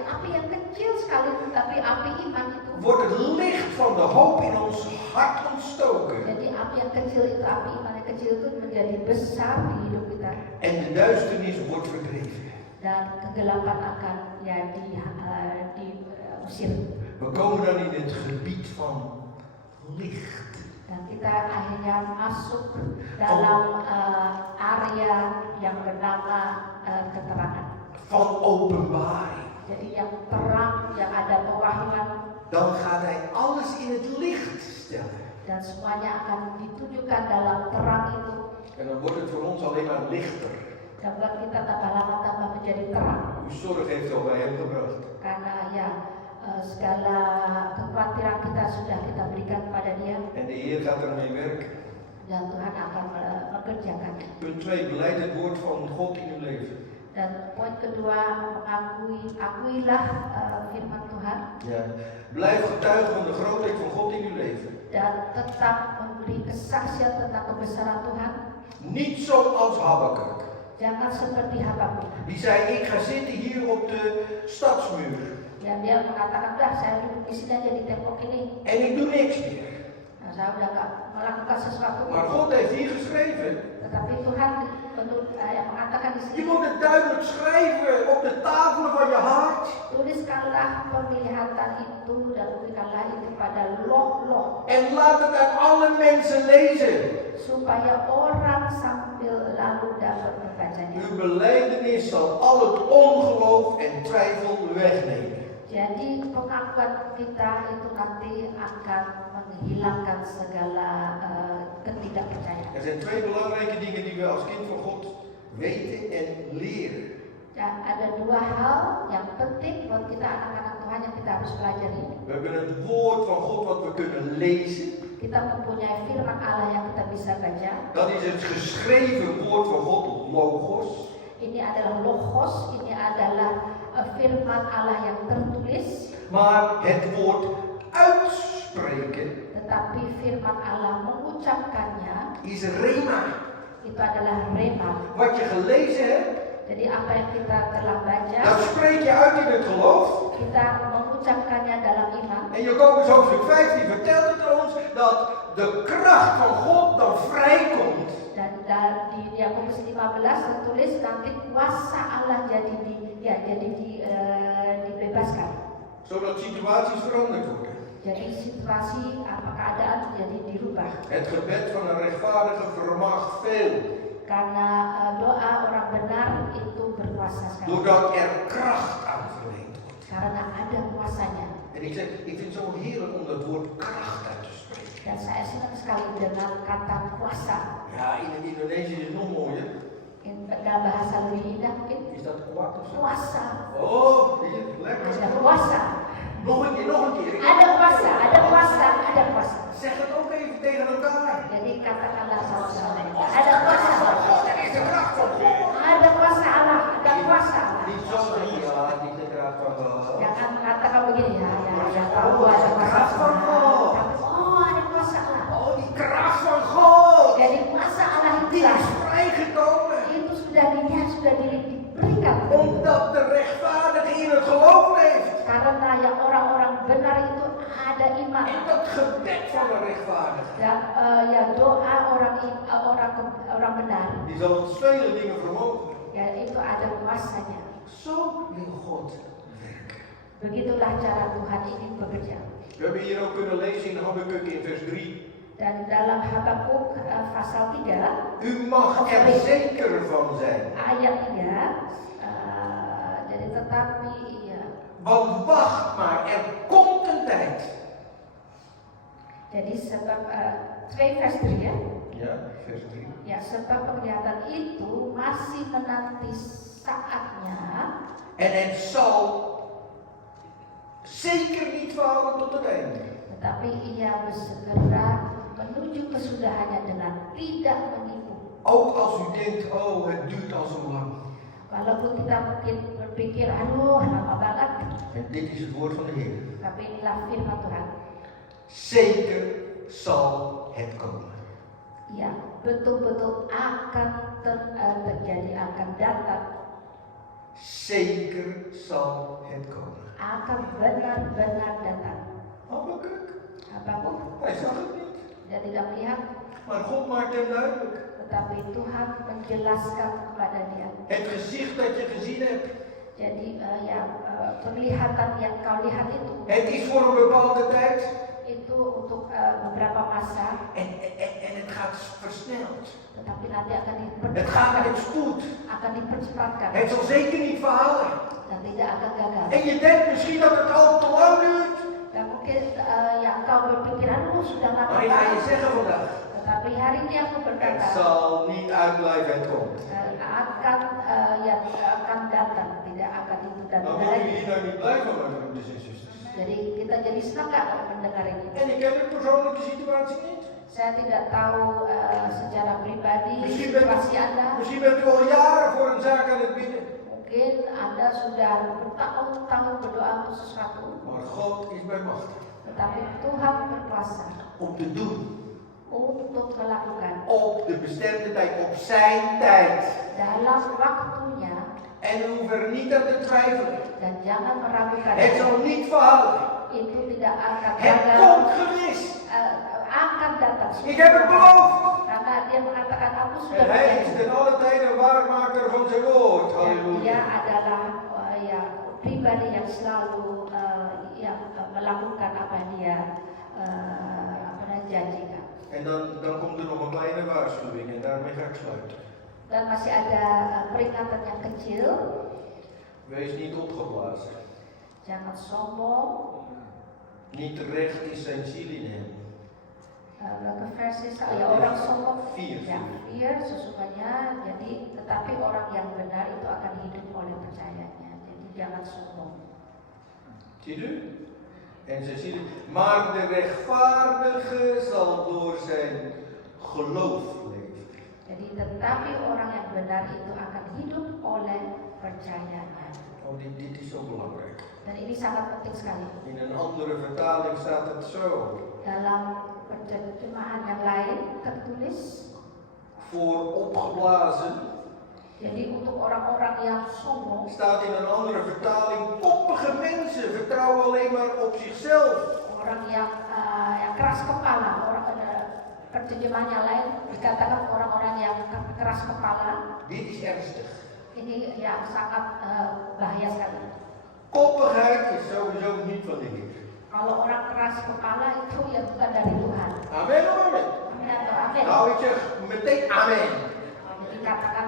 api yang kecil sekali, tapi api iman itu. wordt het licht van de hoop in ons hart ontstoken. Jadi api yang kecil itu, api iman yang kecil itu menjadi besar di hidup kita. En de duisternis wordt verdreven. Dan kegelapan akan diusir. We komen dan in het gebied van licht. Dan kita akhirnya masuk dalam area yang bernama keterangan. Van openbaring. Jadi yang terang, yang ada pewahyuan, Dan gaat hij alles in het licht stellen. dan semuanya akan ditunjukkan dalam terang itu. En dan wordt het voor ons alleen maar lichter. Dan buat kita tambah lama tambah menjadi terang. Uw zorg heeft al bij hem gebracht. Karena segala kekhawatiran kita sudah kita berikan kepada Dia, En de Heer gaat ermee werken. dan Tuhan akan mengerjakannya. Punt 2. Beleid het woord van God in uw leven. Dan poin kedua, akuilah firman Tuhan Ja. Blijf getuigen van de grootheid van God in uw leven. dan tetap memberi kesaksian tentang kebesaran Tuhan. Niet zoals Habakuk. Jangan seperti Habakuk. Die zei, ik ga zitten hier op de stadsmuur. Dan dia mengatakan, udah saya duduk di sini aja di tembok ini. En ik doe niks meer. Nah, saya udah gak melakukan sesuatu. Maar God heeft hier geschreven. Tetapi Tuhan yang mengatakan di Je sini, moet het duidelijk schrijven op de tafelen van je hart. tuliskanlah penglihatan itu dan berikanlah itu pada loh-loh, En laat het aan alle mensen lezen. supaya orang sambil lalu dapat membacanya. Uw belijdenis zal al het ongeloof en twijfel wegnemen. Jadi pengakuan kita itu nanti akan menghilangkan segala ketidakpercayaan. Er zijn twee belangrijke dingen die we als kind van God weten en leren. Dan ada dua hal yang penting buat kita anak-anak Tuhan yang kita harus pelajari. We hebben het woord van God wat we kunnen lezen. Kita mempunyai firman Allah yang kita bisa baca. Dat is het geschreven woord van God, logos. Ini adalah logos, ini adalah firman Allah yang tertulis. Maar het woord uitspreken Tetapi firman Allah mengucapkannya is rema. itu adalah rema. Wat je gelezen hebt, Jadi apa yang kita telah baca, dat spreek je uit in het geloof. kita mengucapkannya dalam iman. En Jacobus hoofdstuk 15 vertelt het ons dat de kracht van God dan vrijkomt. Dan di Yakobus 15 tertulis nanti kuasa Allah dibebaskan. Zodat situaties veranderd worden. Jadi situasi keadaan jadi dirubah. Het gebed van een rechtvaardige vermag veel. Karena doa orang benar itu berkuasa sekali. Doordat er kracht aan verleend wordt. Karena ada kuasanya. En ik vind het zo heerlijk om dat woord kracht uit te spreken. Dan saya senang sekali dengan kata kuasa. Ja, in het Indonesisch is het nog mooier. Dalam bahasa lebih indah mungkin. Is dat kuat of zo? Kuasa. Oh, hier, lekker. Ada kuasa. Nog een keer. Ada kuasa, ada kuasa, ada kuasa. Zeg het ook even tegen elkaar. Jadi katakanlah sama-sama. Ada kuasa. Er is de kracht van God. Ada kuasa Allah, ada kuasa. Niet zo zeggen, ja, niet de kracht van God. Jangan katakan begini ya tahu ada kuasa Allah. Oh, ada kuasa Allah. Oh, die kracht van God. Jadi kuasa Allah Die itu is vrijgekomen. itu sudah diberikan. Omdat de rechtvaardige in het geloof leeft. Karena yang orang-orang benar itu ada iman. En dat gebed van een rechtvaardige. Ya doa orang benar. Die zal ons vele dingen vermogen. Ya itu ada kuasanya. Zo wil God werken. Begitulah cara Tuhan ingin bekerja. We hebben hier ook kunnen lezen in Habakuk in vers 3. Dan dalam Habakuk pasal 3, U mag er zeker van zijn. ayat 3, jadi tetapi Want wacht maar, er komt een tijd. jadi sebab 2 vers 3 ya. Ja, vers 3. Ya, sebab penglihatan itu masih menanti saatnya. En het zal zeker niet falen tot het einde. Tetapi ia bersegera menuju kesudahannya dengan tidak menipu. Ook als u denkt, oh het duurt al zo lang. Walaupun kita mungkin berpikir, aduh lama banget. En dit is het woord van de Heer. Tapi inilah firman Tuhan. Zeker zal het komen. Ya, betul-betul akan terjadi, akan datang. Zeker zal het komen. Akan benar-benar datang. Habakuk, Habakuk, hij zag het niet. dia tidak melihat, Maar God maakt hem duidelijk. tetapi Tuhan menjelaskan kepada dia. Het gezicht dat je gezien hebt. Jadi penglihatan yang kau lihat itu, Het is voor een bepaalde tijd. itu untuk beberapa masa, En het gaat versneld. tetapi nanti akan Het gaat met dipercepatkan, spoed. akan dipercepatkan Het zal zeker niet verhalen. dan tidak akan gagal. En je denkt misschien dat het al te lang duurt. Dan mungkin yang kau berpikir, aduh sudah lama Maar ik ga je banget. zeggen vandaag. Tetapi hari ini aku Het berkata, zal niet uitblijven, het komt. akan datang, tidak akan itu dan Dan moet je hier nou niet blij van worden, broeders en zusters. Jadi kita jadi senang nggak kalau mendengar ini? En ik ken de persoonlijke situatie niet. Saya tidak tahu secara pribadi Misschien situasi Anda. bent u al jaren voor een zaak aan het bidden. Mungkin Anda sudah bertahun-tahun berdoa untuk sesuatu, Maar God is bij macht. tetapi Tuhan berkuasa Om te doen. untuk melakukan Op de bestemde tijd. Op zijn tijd. dalam waktunya, En u hoeft er niet aan te twijfelen. dan jangan meragukan. Het zal niet falen. Itu tidak akan Het gagal, komt gewis. akan datang. Ik heb het beloofd. Karena dia mengatakan aku sudah En hij is berjanji. ten alle tijden een waarmaker van zijn woord. Dia Halleluja. adalah pribadi yang selalu melakukan apa yang dia janjikan. En dan komt er nog een kleine waarschuwing en daarmee ga ik sluiten. Dan masih ada peringatan yang kecil. Wees niet opgeblazen. Jangan sombong. Niet recht is zijn ziel in hem. Welke vers is dat? Ya, orang sombong. 4. Ya, 4 sesungguhnya. Jadi tetapi orang yang benar itu akan hidup oleh percayanya. Jadi jangan sombong. Ziet u? En ze ziet het. Maar de rechtvaardige zal door zijn geloof leven. Jadi tetapi orang yang benar itu akan hidup oleh percayanya. Oh, dit is zo belangrijk. Dan ini sangat penting sekali. In een andere vertaling staat het zo. Dalam terjemahan yang lain tertulis, Voor opgeblazen. jadi untuk orang-orang yang sombong, Staat in een andere vertaling. Koppige mensen vertrouwen alleen maar op zichzelf. orang yang keras kepala, terjemahan yang lain dikatakan orang-orang yang keras kepala. Dit is ernstig. Ini yang sangat bahaya sekali. Koppigheid is sowieso niet van de Heer. Kalau orang keras kepala itu ya bukan dari Tuhan. Amen, amen. Amin atau amin? Nou, ik zeg meteen amen. Jadi katakan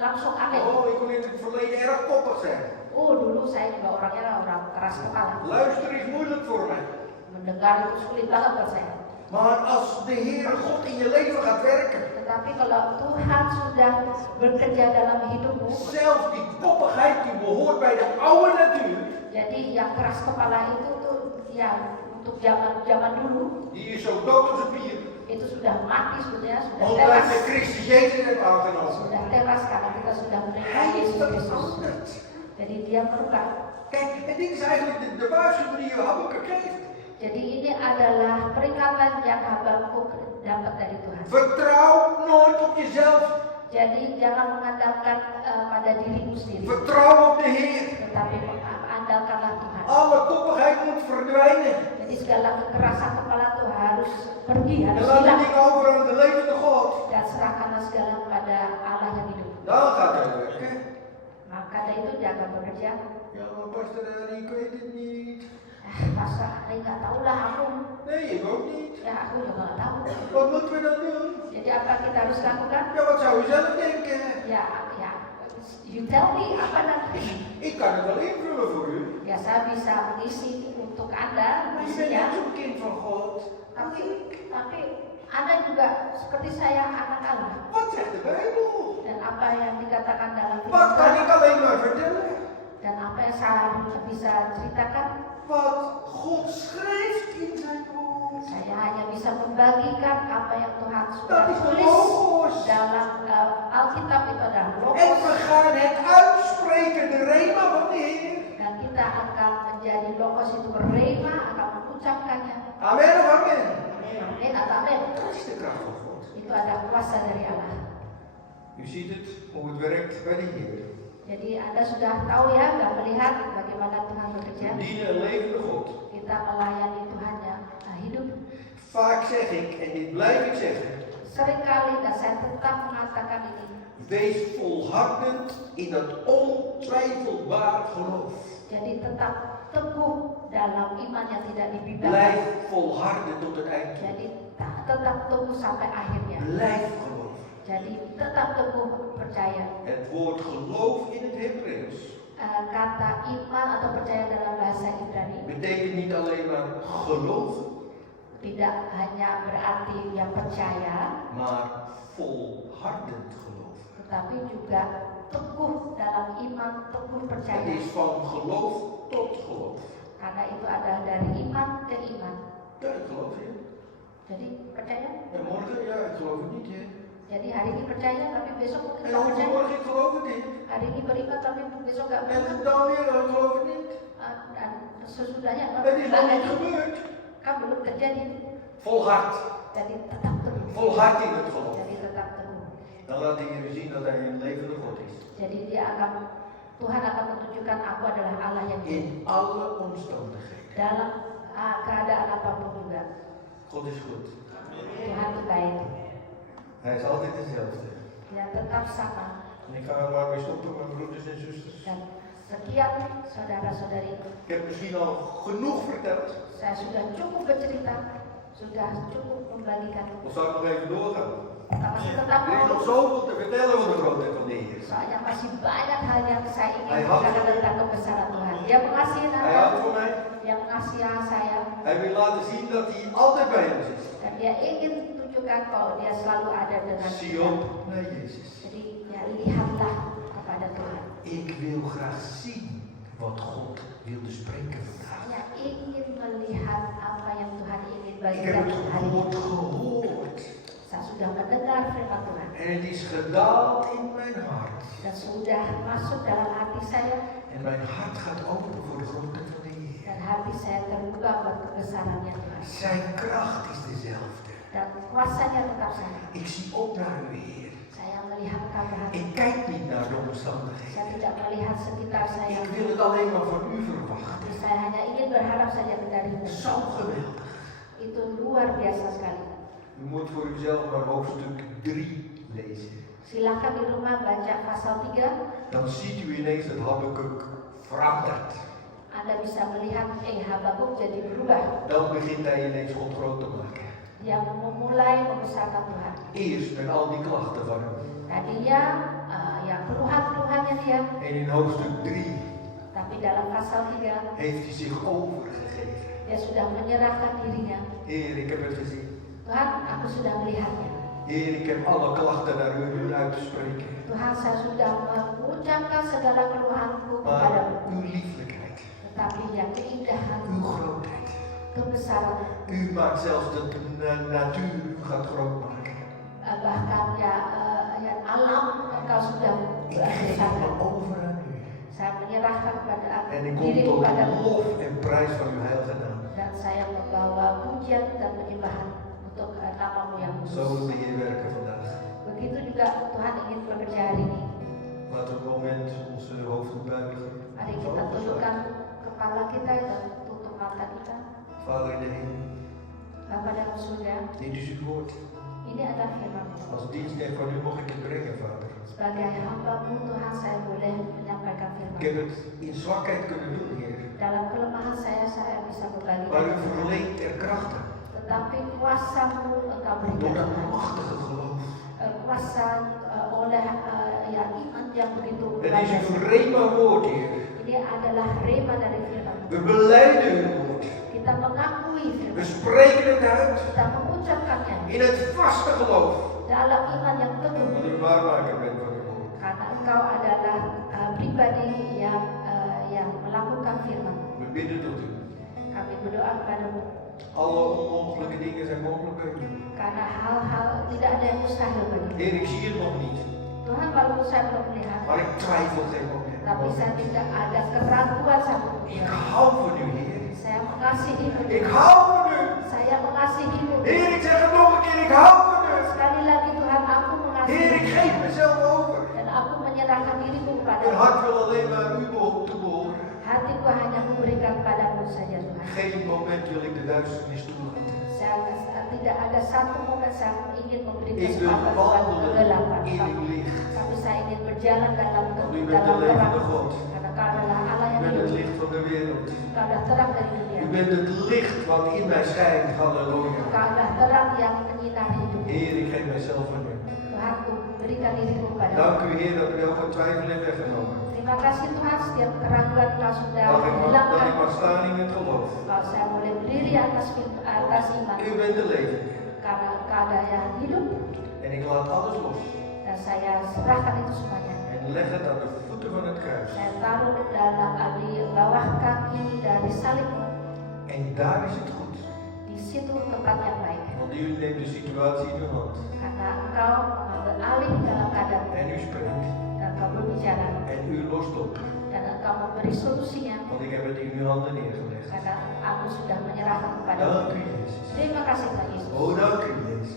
langsung amin. Oh, ik kon in het verleden erg koppig zijn. Oh, dulu saya juga orangnya orang keras kepala. Luister is moeilijk voor mij. Mendengar itu sulit banget buat saya. Maar als de Heere God in je leven gaat werken, Tetapi kalau Tuhan sudah bekerja dalam hidupmu, zelfs die koppigheid die behoort bij de oude natuur, jadi yang keras kepala itu tuh ya untuk zaman dulu die is zo dood als een pier, itu sudah mati sebetulnya, sudah omdat tewas. je Christus Jezus hebt aangenomen. Sudah tewas karena kita sudah menerima Hij is Yesus Kristus. veranderd. Jadi dia berubah. Kijk, en dit is eigenlijk de waarschuwing die Habakuk geeft. Jadi ini adalah peringatan yang Habakuk dapat dari Tuhan. Vertrouw nooit op jezelf. Jadi jangan mengandalkan pada dirimu sendiri, Vertrouw op de Heer. tetapi andalkanlah Tuhan. Alle koppigheid moet verdwijnen. Jadi segala kekerasan kepala itu harus pergi, En harus laat de hilang. dingen over aan de levende God. Dan serahkanlah segala kepada Allah yang hidup. Dan gaat hij werken. Maka dari itu dia akan bekerja. Ja, maar pastor Ari, ik weet het niet. Masa Ari nggak tahu lah aku. Nee, ik ook niet. Ya aku juga nggak tahu. Wat moeten we dan doen? Jadi apa kita harus lakukan? Ja, wat zou u zelf denken? Ya, you tell me apa nanti. Ik kan het wel invullen voor u. Ya saya bisa mengisi untuk Anda Maar je bent net misinya. zo'n kind van God. Tapi Anda juga seperti saya anak Allah. Wat zegt de Bijbel? Dan apa yang dikatakan dalam Wat firman kan Tuhan, ik alleen maar vertellen? dan apa yang saya bisa ceritakan, Wat God schrijft in zijn woord. saya hanya bisa membagikan apa yang Tuhan sudah Dat is de tulis logos. dalam Alkitab. Itu adalah En logos, we gaan het uitspreken, de rema van de Heer. dan kita akan menjadi logos itu berrema, akan mengucapkannya. Amen of amen? Amin atau amin. Dat is de kracht van God. Itu ada kuasa dari Allah. U ziet het, hoe het werkt bij de Heer. Jadi Anda sudah tahu ya, dan melihat bagaimana Tuhan bekerja. We dienen een levende God. Kita melayani Tuhan yang hidup. Vaak zeg ik, en dit blijf ik zeggen, Seringkali, dan saya tetap mengatakan ini, wees volhardend in dat ontwijfelbaar geloof. jadi tetap teguh dalam iman yang tidak dibimbang. Blijf volharden tot het eind. Jadi tetap teguh sampai akhirnya. Blijf geloven. Jadi tetap teguh percaya. Het woord geloof in het Hebreeuws Kata iman atau percaya dalam bahasa Ibrani betekent niet alleen maar geloven, tidak hanya berarti yang percaya, maar volhardend geloven. tetapi juga teguh dalam iman, teguh Het percaya. is van geloof tot geloof. Karena itu adalah dari iman ke iman. Ja, ik geloof je. Jadi percaya. En morgen, ja, ik geloof het niet, hè. Jadi hari ini percaya, tapi besok mungkin En nggak percaya. overmorgen, ik geloof het niet. Hari ini beriman, tapi besok nggak En beriman. dan weer, ik geloof het niet. Dan sesudahnya Het is nog niet gebeurd. kan belum terjadi. Volhard. Jadi tetap teguh. Volhard in het geloof. Jadi tetap teguh. Dan laat de Heer zien dat hij een levende God is. Jadi Tuhan akan menunjukkan aku adalah Allah yang hidup In alle omstandigheden. dalam keadaan apapun juga. God is goed. Tuhan itu baik. Hij is altijd dezelfde. Dia tetap sama. En ik ga er maar mee stoppen, mijn broeders en zusters. Dan sekian saudara-saudari, Ik heb misschien al genoeg verteld. saya sudah cukup bercerita, sudah cukup membagikan. Of zal ik nog even doorgaan? Masih tetap Er is mau. nog zoveel te vertellen van de grootheid van de Heer. Soalnya masih banyak hal yang saya ingin Hij houdt katakan van mij. tentang kebesaran Tuhan. Dia mengasihi Hij Anda, houdt van mij. dia mengasihi saya. Hij wil laten zien dat hij altijd bij ons is. Dan dia ingin tunjukkan kalau dia selalu ada dengan Zie kita. op naar Jezus. Jadi ya lihatlah kepada Tuhan. Ik wil graag zien wat God wilde spreken vandaag. Saya ingin melihat apa yang Tuhan ingin Ik bagi heb kita het hari ini. woord gehoord. Saya sudah mendengar firman Tuhan En het is gedaald in mijn hart. dan sudah masuk dalam hati saya En mijn hart gaat open voor de grootheid van de Heer. dan hati saya terbuka buat kebesarannya Tuhan. Zijn kracht is dezelfde. Dan kuasanya tetap sama. Ik zie op naar u, Heer. Saya melihat keadaan. Ik kijk niet naar de Saya omstandigheden. tidak melihat sekitar saya. Ik wil het alleen maar van u verwachten. Saya hanya ingin berharap saja darimu. Zo geweldig. Itu luar biasa sekali. U moet voor uzelf maar hoofdstuk 3 lezen. Silakan di rumah baca pasal 3. Dan ziet u ineens dat Habakuk verandert. Anda bisa melihat Habakuk jadi berubah. Dan begint hij ineens God groot te maken. Dia memulai membesarkan Tuhan. Eerst met al die klachten van hem. Tadinya ya keluhan-keluhannya dia. En in hoofdstuk 3 Tapi dalam pasal 3 heeft hij zich overgegeven. dia sudah menyerahkan dirinya. Heer, ik heb het gezien. Tuhan, aku sudah melihatnya. Heer, ik heb alle klachten naar u uit te spreken. Tuhan, saya sudah mengucapkan segala keluhanku Maar kepadamu. uw lieflijkheid, Tetapi ya keindahan, uw grootheid. kebesaran, U maakt zelfs de natuur, u gaat groot maken. bahkan ya alam engkau sudah Ik geef besarkan. me over aan u. Saya menyerahkan pada En ik kom diri tot kepadamu. lof en prijs van uw heilige naam. Dan saya membawa pujian dan penyembahan untuk namamu yang Zo kudus. wil de Heer werken vandaag. Begitu juga Tuhan ingin bekerja hari ini. Laten we een moment onze hoofden buigen. Mari Onze kita ogen tundukkan sluiten. kepala kita dan tutup mata kita. Vader in de hemel, Bapa dalam surga, dit is uw woord. ini adalah firman. Als dienstknecht van u mag ik het brengen, Vader. Sebagai hamba-Mu Tuhan, saya boleh menyampaikan firman. Ik heb het in zwakheid kunnen doen, Heer. Dalam kelemahan saya bisa berbagi. Maar u verleent er krachten. Tetapi kuasa-Mu Engkau Door berikan. dat machtige geloof. Kuasa oleh ya iman yang begitu Het luar is biasa. uw rema woord, Heer. Ini adalah rema dari firman. We belijden uw woord. Kita mengakui We firman. spreken het uit Kita mengucapkannya in het vaste geloof. dalam iman yang teguh. Dat u de waarmaker bent van uw woord. Karena Engkau adalah pribadi yang melakukan firman. We bidden tot u. Kami berdoa kepadamu. Alle onmogelijke dingen zijn mogelijk bij u. Karena hal-hal tidak ada yang mustahil bagi. Heer, ik zie het nog niet. Tuhan, walaupun saya belum melihat, Maar ik twijfel geen tapi moment. saya tidak ada keraguan sama Ik Tuhan. hou van u, Heer. Saya mengasihimu. Ik hou van u. Saya mengasihimu. Heer, ik zeg het nog een keer. Ik hou van u. Sekali lagi Tuhan, aku Heer, ik mengasihimu. geef mezelf over. Dan aku menyerahkan diriku Mijn kepadamu. hart wil alleen maar u toebehoren. Hatiku hanya memberikan padamu saja Tuhan. Geen moment wil ik de duisternis toelaten. Saya tidak ada satu momen saya ingin memberi Ik wil kesempatan buat wandelen kegelapan. in uw licht. Tapi saya ingin berjalan dalam Want u bent de terang. levende God. Karena Kau adalah Allah U yang bent het hidup. licht van de wereld. Kau adalah terang dari dunia. U bent het licht wat in mij schijnt. Halleluja. Kau adalah terang yang menyinari hidup. Heer, ik geef mijzelf aan u. Tuhan, ku berikan diriku padamu. Dank u, Heer, dat u elke twijfel heeft weggenomen. Terima kasih Tuhan, setiap keraguan Kau sudah Dat ik hilangkan. mag staan in het geloof. Kau saya boleh berdiri atas iman. U bent de levende. Karena Kau ada yang hidup. En ik laat alles los. Dan saya serahkan itu semuanya. En leg het aan de voeten van het kruis. Saya taruh di bawah kaki dari salib. En daar is het goed. Di situ tempat yang baik. Want u neemt de situatie in uw hand. Karena Engkau mengambil alih dalam keadaan En u spreekt. dan Engkau berbicara En u lost op. dan Engkau memberi solusinya. Want ik heb het in uw handen neergelegd. Karena aku sudah menyerahkan kepadamu. Dank u, Jezus. Terima kasih Tuhan Yesus. Oh, dank u, Jezus.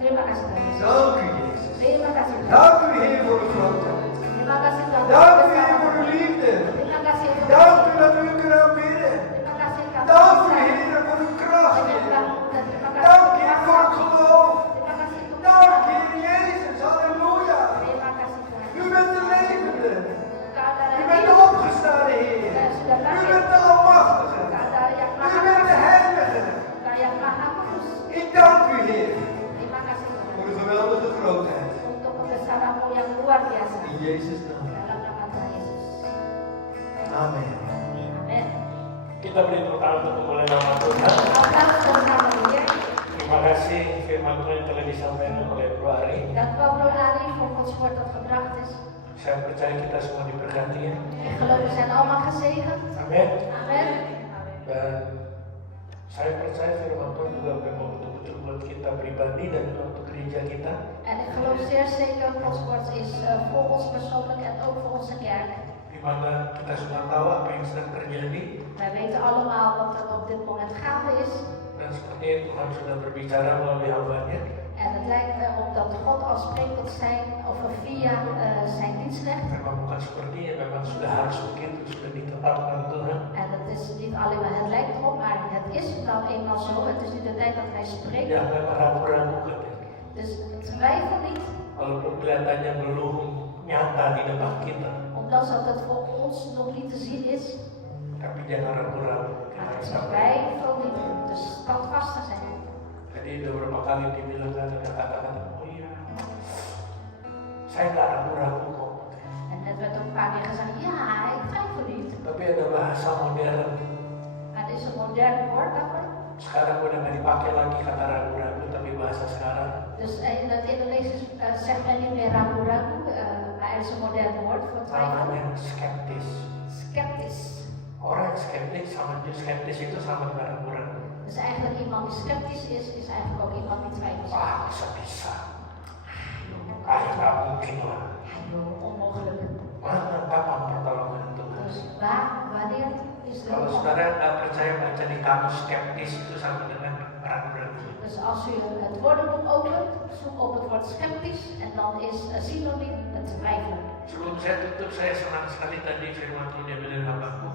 Terima kasih Tuhan Yesus. Dank u, Jezus. Terima kasih Tuhan. Dank u, Heer, voor uw grootheid. Terima kasih Tuhan. Dank u, Heer, voor uw liefde. Terima kasih Tuhan. Dank u dat we u kunnen aanbidden. Terima kasih Tuhan. Dank u, Heer, voor uw kracht. Dan terima kasih Dank, Tuhan. Heer, voor het geloof. Terima kasih Tuhan. Dank, Heer Jezus. Halleluja. Terima kasih Tuhan. U bent de levende. Kau adalah U bent de hidup. opgestane Heer. Kau sudah U lahir. bent de almachtige. Kau ada yang U maha bent de kuasa. heilige. Kau yang maha kudus. Ik dank u, Heer, Terima kasih Tuhan. voor uw geweldige grootheid. Untuk kebesaran-Mu yang luar biasa. In Jezus' naam. Dalam nama Tuhan Yesus. Amen. Amin. Kita beri tepuk tangan untuk memulai nama Tuhan. Applaus bersama dia. Terima kasih firman Tuhan yang telah disampaikan oleh Bro Ari. Dank u wel, broer Ari, voor Gods woord dat gebracht is. Saya percaya kita semua diberkati ya. Ik geloof we zijn allemaal gezegend. Amin. Amen. Dan saya percaya firman Tuhan juga memang betul-betul buat kita pribadi dan untuk gereja kita. En ik geloof zeer zeker, Gods woord is voor ons persoonlijk en ook voor onze kerk. Di mana kita semua tahu apa yang sedang terjadi. Wij weten allemaal wat er op dit moment gaande is. Dan sepertinya Tuhan sudah berbicara melalui hamba-Nya. En het lijkt erop dat God al spreekt tot zijn, of via zijn dienstrecht. Memang bukan sepertinya, memang sudah harus begitu, sudah ditetapkan Tuhan. En het is niet alleen maar, het lijkt erop, maar het is nou eenmaal zo. Het is nu de tijd dat hij spreekt. Jangan ragu-ragu katanya. Dus twijfel niet, Walaupun kelihatannya belum nyata di depan kita, ondanks dat het voor ons nog niet te zien is. tapi jangan ragu-ragu. Kita Maar harus sabar. twijfel niet, dus standvastig zijn. Jadi beberapa kali dibilang ada kata-kata, oh iya, saya nggak ragu-ragu kok. En het werd ook een paar keer gezegd, ja, ik twijfel niet. Tapi ada bahasa modern. Het is een modern woord daarvoor. Sekarang udah nggak dipakai lagi kata ragu-ragu, tapi bahasa sekarang. Dus in het Indonesisch zegt men niet meer ragu-ragu, maar er is een modern woord voor twijfel. Namanya skeptis. Sceptisch. Orang skeptis itu sama dengan ragu-ragu. Dus eigenlijk iemand die sceptisch is eigenlijk ook iemand die twijfelt. Wah, bisa-bisa. Ah, nggak mungkin lah. Ayo, onmogelijk. Mana kapan pertolongan Tuhan? Dus wanneer is de Kalau hulp? saudara nggak percaya, baca di kamus skeptis itu sama dengan ragu-ragu. Dus als u het woordenboek opent, zoek op het woord sceptisch en dan is synoniem het twijfelen. Sebelum saya tutup, saya senang sekali tadi firman Tuhan yang bilang hambaku.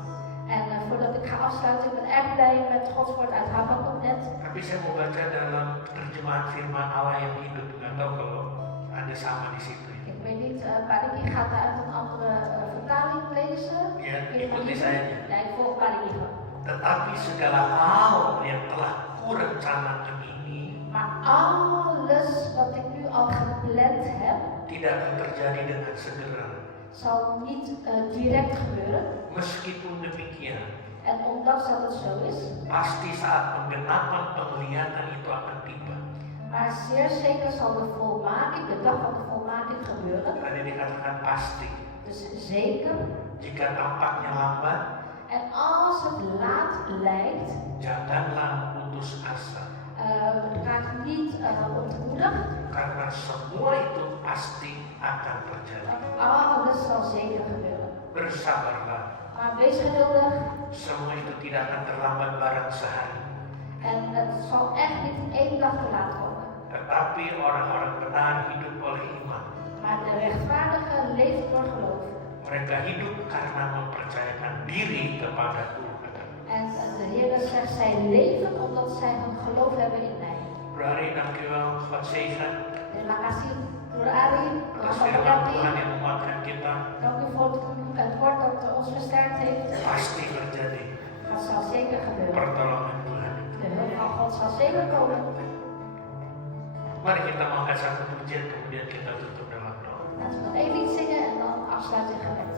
En voordat ik ga afsluiten, ik ben erg blij met Gods woord uit Habakuk net. Tapi saya mau baca dalam terjemahan firman Allah yang hidup. Nggak tahu kalau ada sama di situ. Ik weet niet, Pariki gaat uit een andere vertaling lezen. Ya, ikuti saya. Ja, ik volg Pariki. Tetapi segala hal yang telah kurencanakan ini Maar alles wat ik nu al gepland heb, tidak akan terjadi dengan segera. zal niet direct gebeuren. Meskipun demikian, En ondanks dat het zo is, pasti saat penggenapan penglihatan itu akan tiba. maar zeer zeker zal de volmaking, de dag van de volmaking gebeuren. Tadi dikatakan pasti. Dus zeker. Jika tampaknya lambat, En als het laat lijkt, janganlah putus asa. raak niet ontmoedigd. Karena semua itu pasti akan terjadi. Alles zal zeker gebeuren. Bersabarlah. Maar wees geduldig. Semua itu tidak akan terlambat barang sehari. En het zal echt niet één dag te laat komen. Tetapi orang-orang benar hidup oleh iman. Maar de rechtvaardige leeft door geloof. Mereka hidup karena mempercayakan diri kepada Tuhan. En de Heer zegt, zij leven omdat zij hun geloof hebben in mij. Berari, dankjewel, God zegen. Terima kasih, Broer Ari. Atas Tuhan firman memberkati. Tuhan yang menguatkan kita. Dank u voor het woord dat ons versterkt heeft. Pasti terjadi. Dat zal zeker gebeuren. Pertolongan Tuhan. De hulp van God zal zeker komen. Mari kita mengangkat satu pujian, kemudian kita tutup dalam doa. Laten we nog één lied zingen en dan afsluiten in gebed.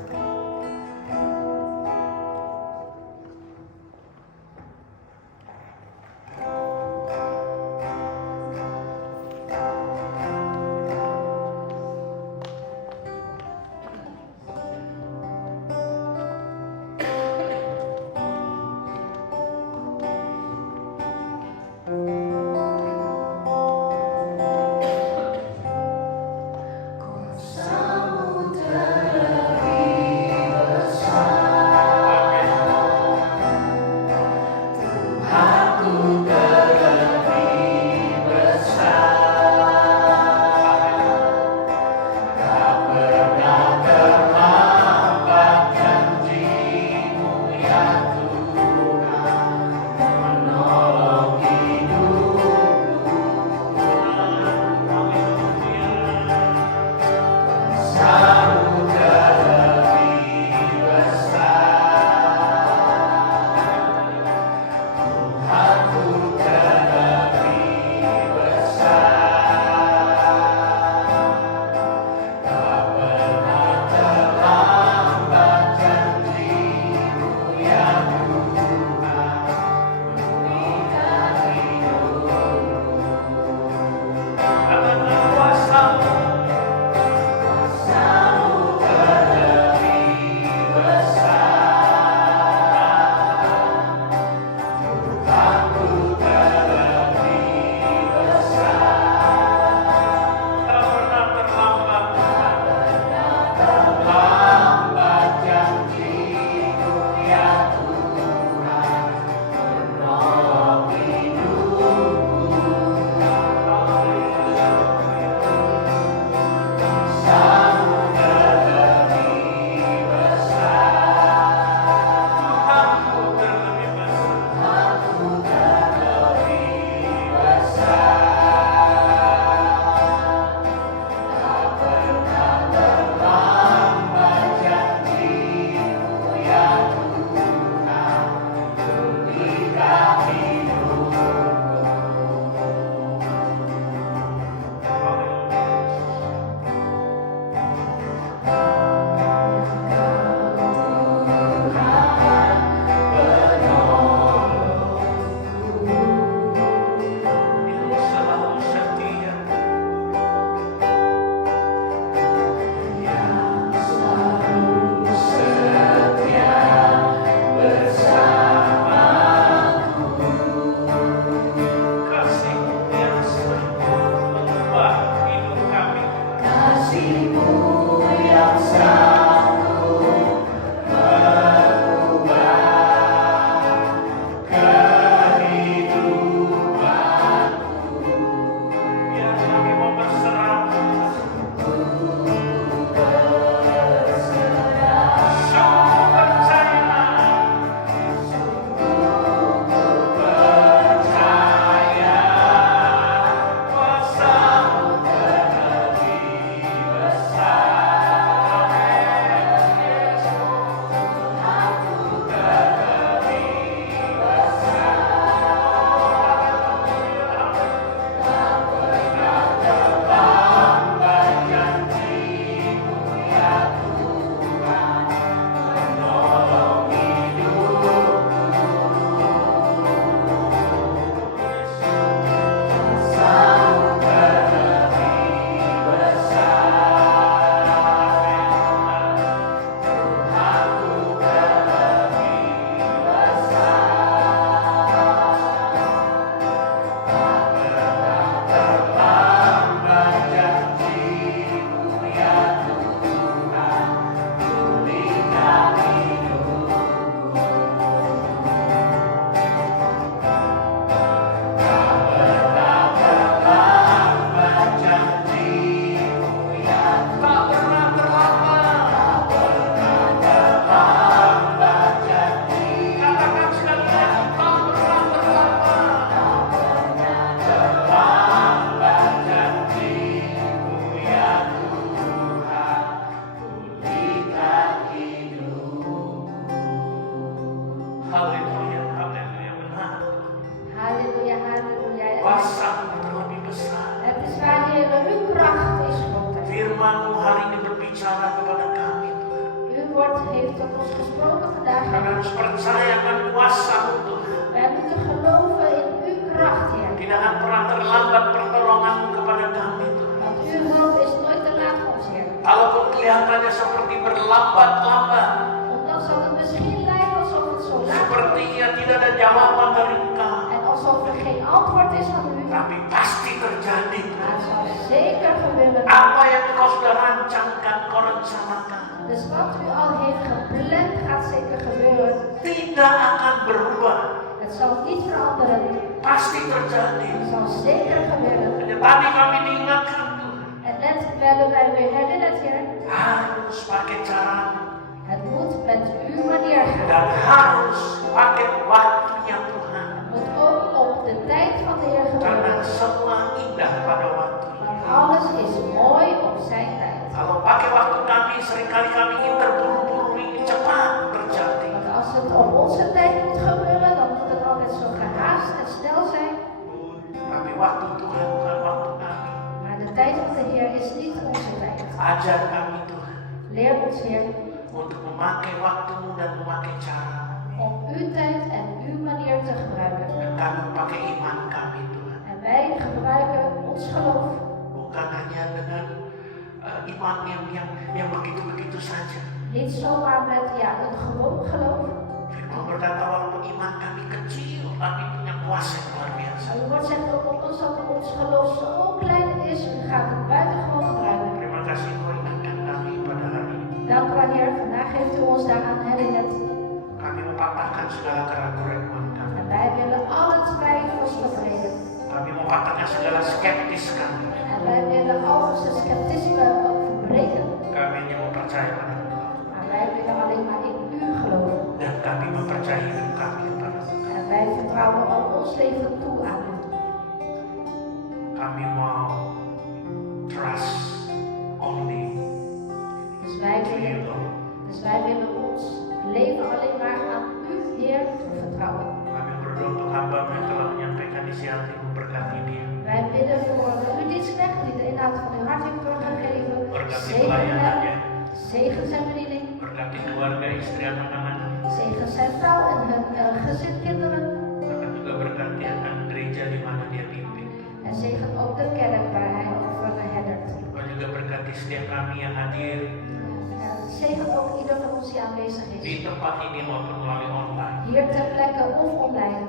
Samudra kuasa-Mu terlebih besar. Het is waar, Heer, uw kracht is groter. Firman-Mu hari ini berbicara kepada kami, Tuhan. Uw woord heeft tot ons gesproken vandaag. Kami harus percaya akan kuasa-Mu, Tuhan. Wij moeten geloven in uw kracht, Heer. Tidak akan pernah terlambat pertolongan-Mu kepada kami, Tuhan. Want uw hulp is nooit te laat voor ons, Heer. Kalaupun kelihatannya seperti berlambat-lambat, Ondanks dat het misschien lijkt alsof het zo laat is sepertinya tidak ada jawaban dari Engkau, en alsof er geen antwoord is van u, tapi pasti terjadi. maar het zal zeker gebeuren. Apa yang Engkau sudah rancangkan, Engkau rencanakan, Dus wat u al heeft gepland gaat zeker gebeuren. tidak akan berubah, Het zal niet veranderen. pasti terjadi. Het zal zeker gebeuren. Hanya tadi kami diingatkan, Tuhan, En net werden wij weer herinnerd, Heer. harus pakai cara Het moet met uw manier gaan. dan harus pakai waktunya Tuhan, Het moet ook op de tijd van de Heer karena gebeuren. semua indah pada waktunya. Want alles is mooi op zijn tijd. Kalau pakai waktu kami, seringkali kami ingin terburu-buru, ingin cepat terjadi. Want als het op onze tijd moet gebeuren, dan moet het altijd zo gehaast en snel zijn. Tapi waktu Tuhan bukan waktu kami. Maar de tijd van de Heer is niet onze tijd. Ajar kami Tuhan Leer ons, Heer, untuk memakai waktumu dan memakai cara. om uw tijd en uw manier te gebruiken. Dan kami pakai iman kami Tuhan. En wij gebruiken ons geloof. Bukan hanya dengan iman yang begitu-begitu saja. Niet zomaar met een gewoon geloof. Firman berkata walaupun iman kami kecil, kami punya kuasa yang luar biasa. Maar uw woord zegt ook op ons dat ons geloof zo klein is, u gaat het buitengewoon gebruiken. Terima kasih kau ingatkan kami pada hari ini. Dank u wel, Heer, vandaag heeft u ons daaraan herinnerd. Kami mematahkan segala keraguan kami. En wij willen alle twijfels verbreden. Kami mematahkan segala skeptis kami. En wij willen al onze sceptisme ook verbreken. Kami hanya mau percaya pada Engkau. Maar wij willen alleen maar in u geloven. Dan kami mempercayai hidup kami kepada Engkau. En wij vertrouwen al ons leven toe aan u. Kami mau trust only Dus wij to you, willen, Lord. ons leven alleen maar aan u, Heer, vertrouwen. Kami berdoa untuk hamba-Mu yang telah menyampaikan isi hati, memberkati dia. Wij bidden voor uw dienstknecht die de inhoud van uw hart heeft doorgegeven. Berkati Zegen pelayanannya, hem, zegen zijn bediening, berkati keluarga, istri, anak-anak. zegen zijn vrouw en hun gezin, kinderen. Akan juga berkati akan gereja di mana dia pimpin. En zegen ook de kerk waar hij over herdert. Kau juga berkati setiap kami yang hadir En zegen ook ieder van ons die aanwezig di is. tempat ini maupun melalui online. Hier ter plekke of online.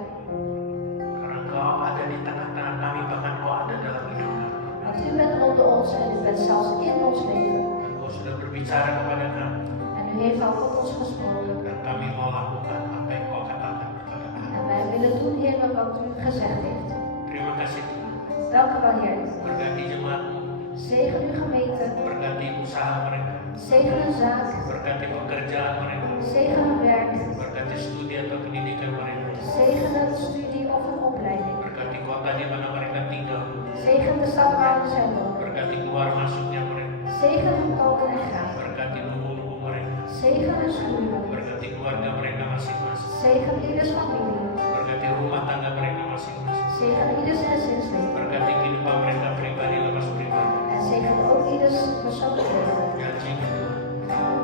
Karena Kau ada di tengah-tengah kami, bahkan Kau ada dalam hidup kami. Want u bent onder ons en u bent zelfs in ons leven. Dan Kau sudah berbicara kepada kami. En u heeft al tot ons gesproken. Dan kami mau lakukan apa yang Kau katakan kepada kami. En wij willen doen, Heer, wat u gezegd heeft. Terima kasih Tuhan. Dank u wel, Heer. Berkati jemaat-Mu, Zegen uw gemeente. berkati usaha mereka, Zegen hun zaak. berkati pekerjaan mereka, Zegen hun werk. berkati studi atau pendidikan mereka, Zegen een studie of een opleiding. berkati kota di mana mereka tinggal, Zegen de stad waar zij wonen. berkati keluar masuknya mereka, Zegen hun komen en gaan. berkati lumbung-lumbung mereka, Zegen hun schuren. berkati keluarga mereka masing-masing, Zegen ieders familie. berkati rumah tangga mereka masing-masing, Zegen ieders gezinsleven. berkati kehidupan mereka pribadi lepas pribadi. En zegen ook ieders persoonlijk leven. Janji Tuhan,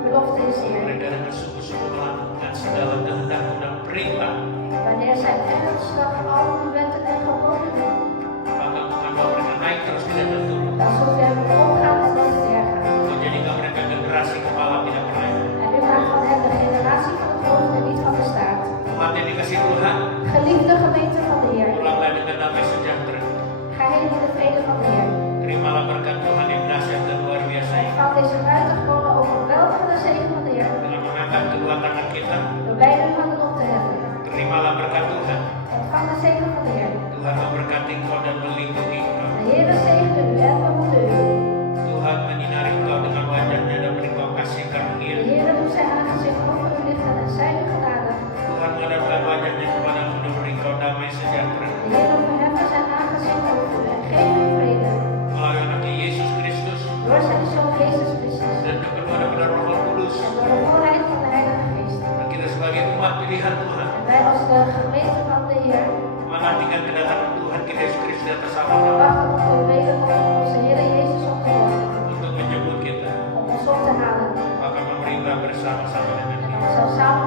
Belofte is Heer. mereka dengan sungguh-sungguh melakukan segala kehendak-Mu dan perintah, Wanneer zij ernstig al uw wetten en geboden doen, maka bukan bahwa mereka naik terus tidak turun. dan zult u hem omgaan en nooit neergaan. Kau jadikan mereka generasi kepala tidak pernah. En u maakt van hen de generatie van het hoofd en niet van de staart. Umat yang dikasih Tuhan, Geliefde gemeente van de Heer, pulanglah dengan damai sejahtera. ga heen in de vrede van de Heer. Terimalah berkat Tuhan yang dahsyat dan luar biasa ini. Van deze buitengewone overweldigende zegen van de Heer, Dengan mengangkat kedua tangan kita, door beide handen op te heffen. terimalah berkat Tuhan. Ontvang de zegen van de Heer. Tuhan memberkati engkau dan melindungi engkau. De Heer zegene u en behoede u. Tuhan menyinari engkau dengan wajahnya dan beri engkau kasih De karunia. Heer doet zijn aangezicht over u lichten en zij u genade. Tuhan menghadapkan wajahnya kepadamu dan beri engkau damai sejahtera. De Heer verheffen zijn aangezicht over u en geef u vrede. Melalui anaknya Yesus Kristus Door zijn Zoon Jezus Christus dan kepenuhan daripada Roh Kudus. en door de volheid van de Heilige Geest. Dan kita sebagai umat pilihan Tuhan En wij als de gemeente van de Heer menantikan kedatangan Tuhan mungkin Yesus Kristus datang sama-sama Wacht tot we weten of onze Heer Jezus op te wachten. untuk menjemput kita, Om ons op te halen. akan memerintah bersama-sama dengan En dia. om zo samen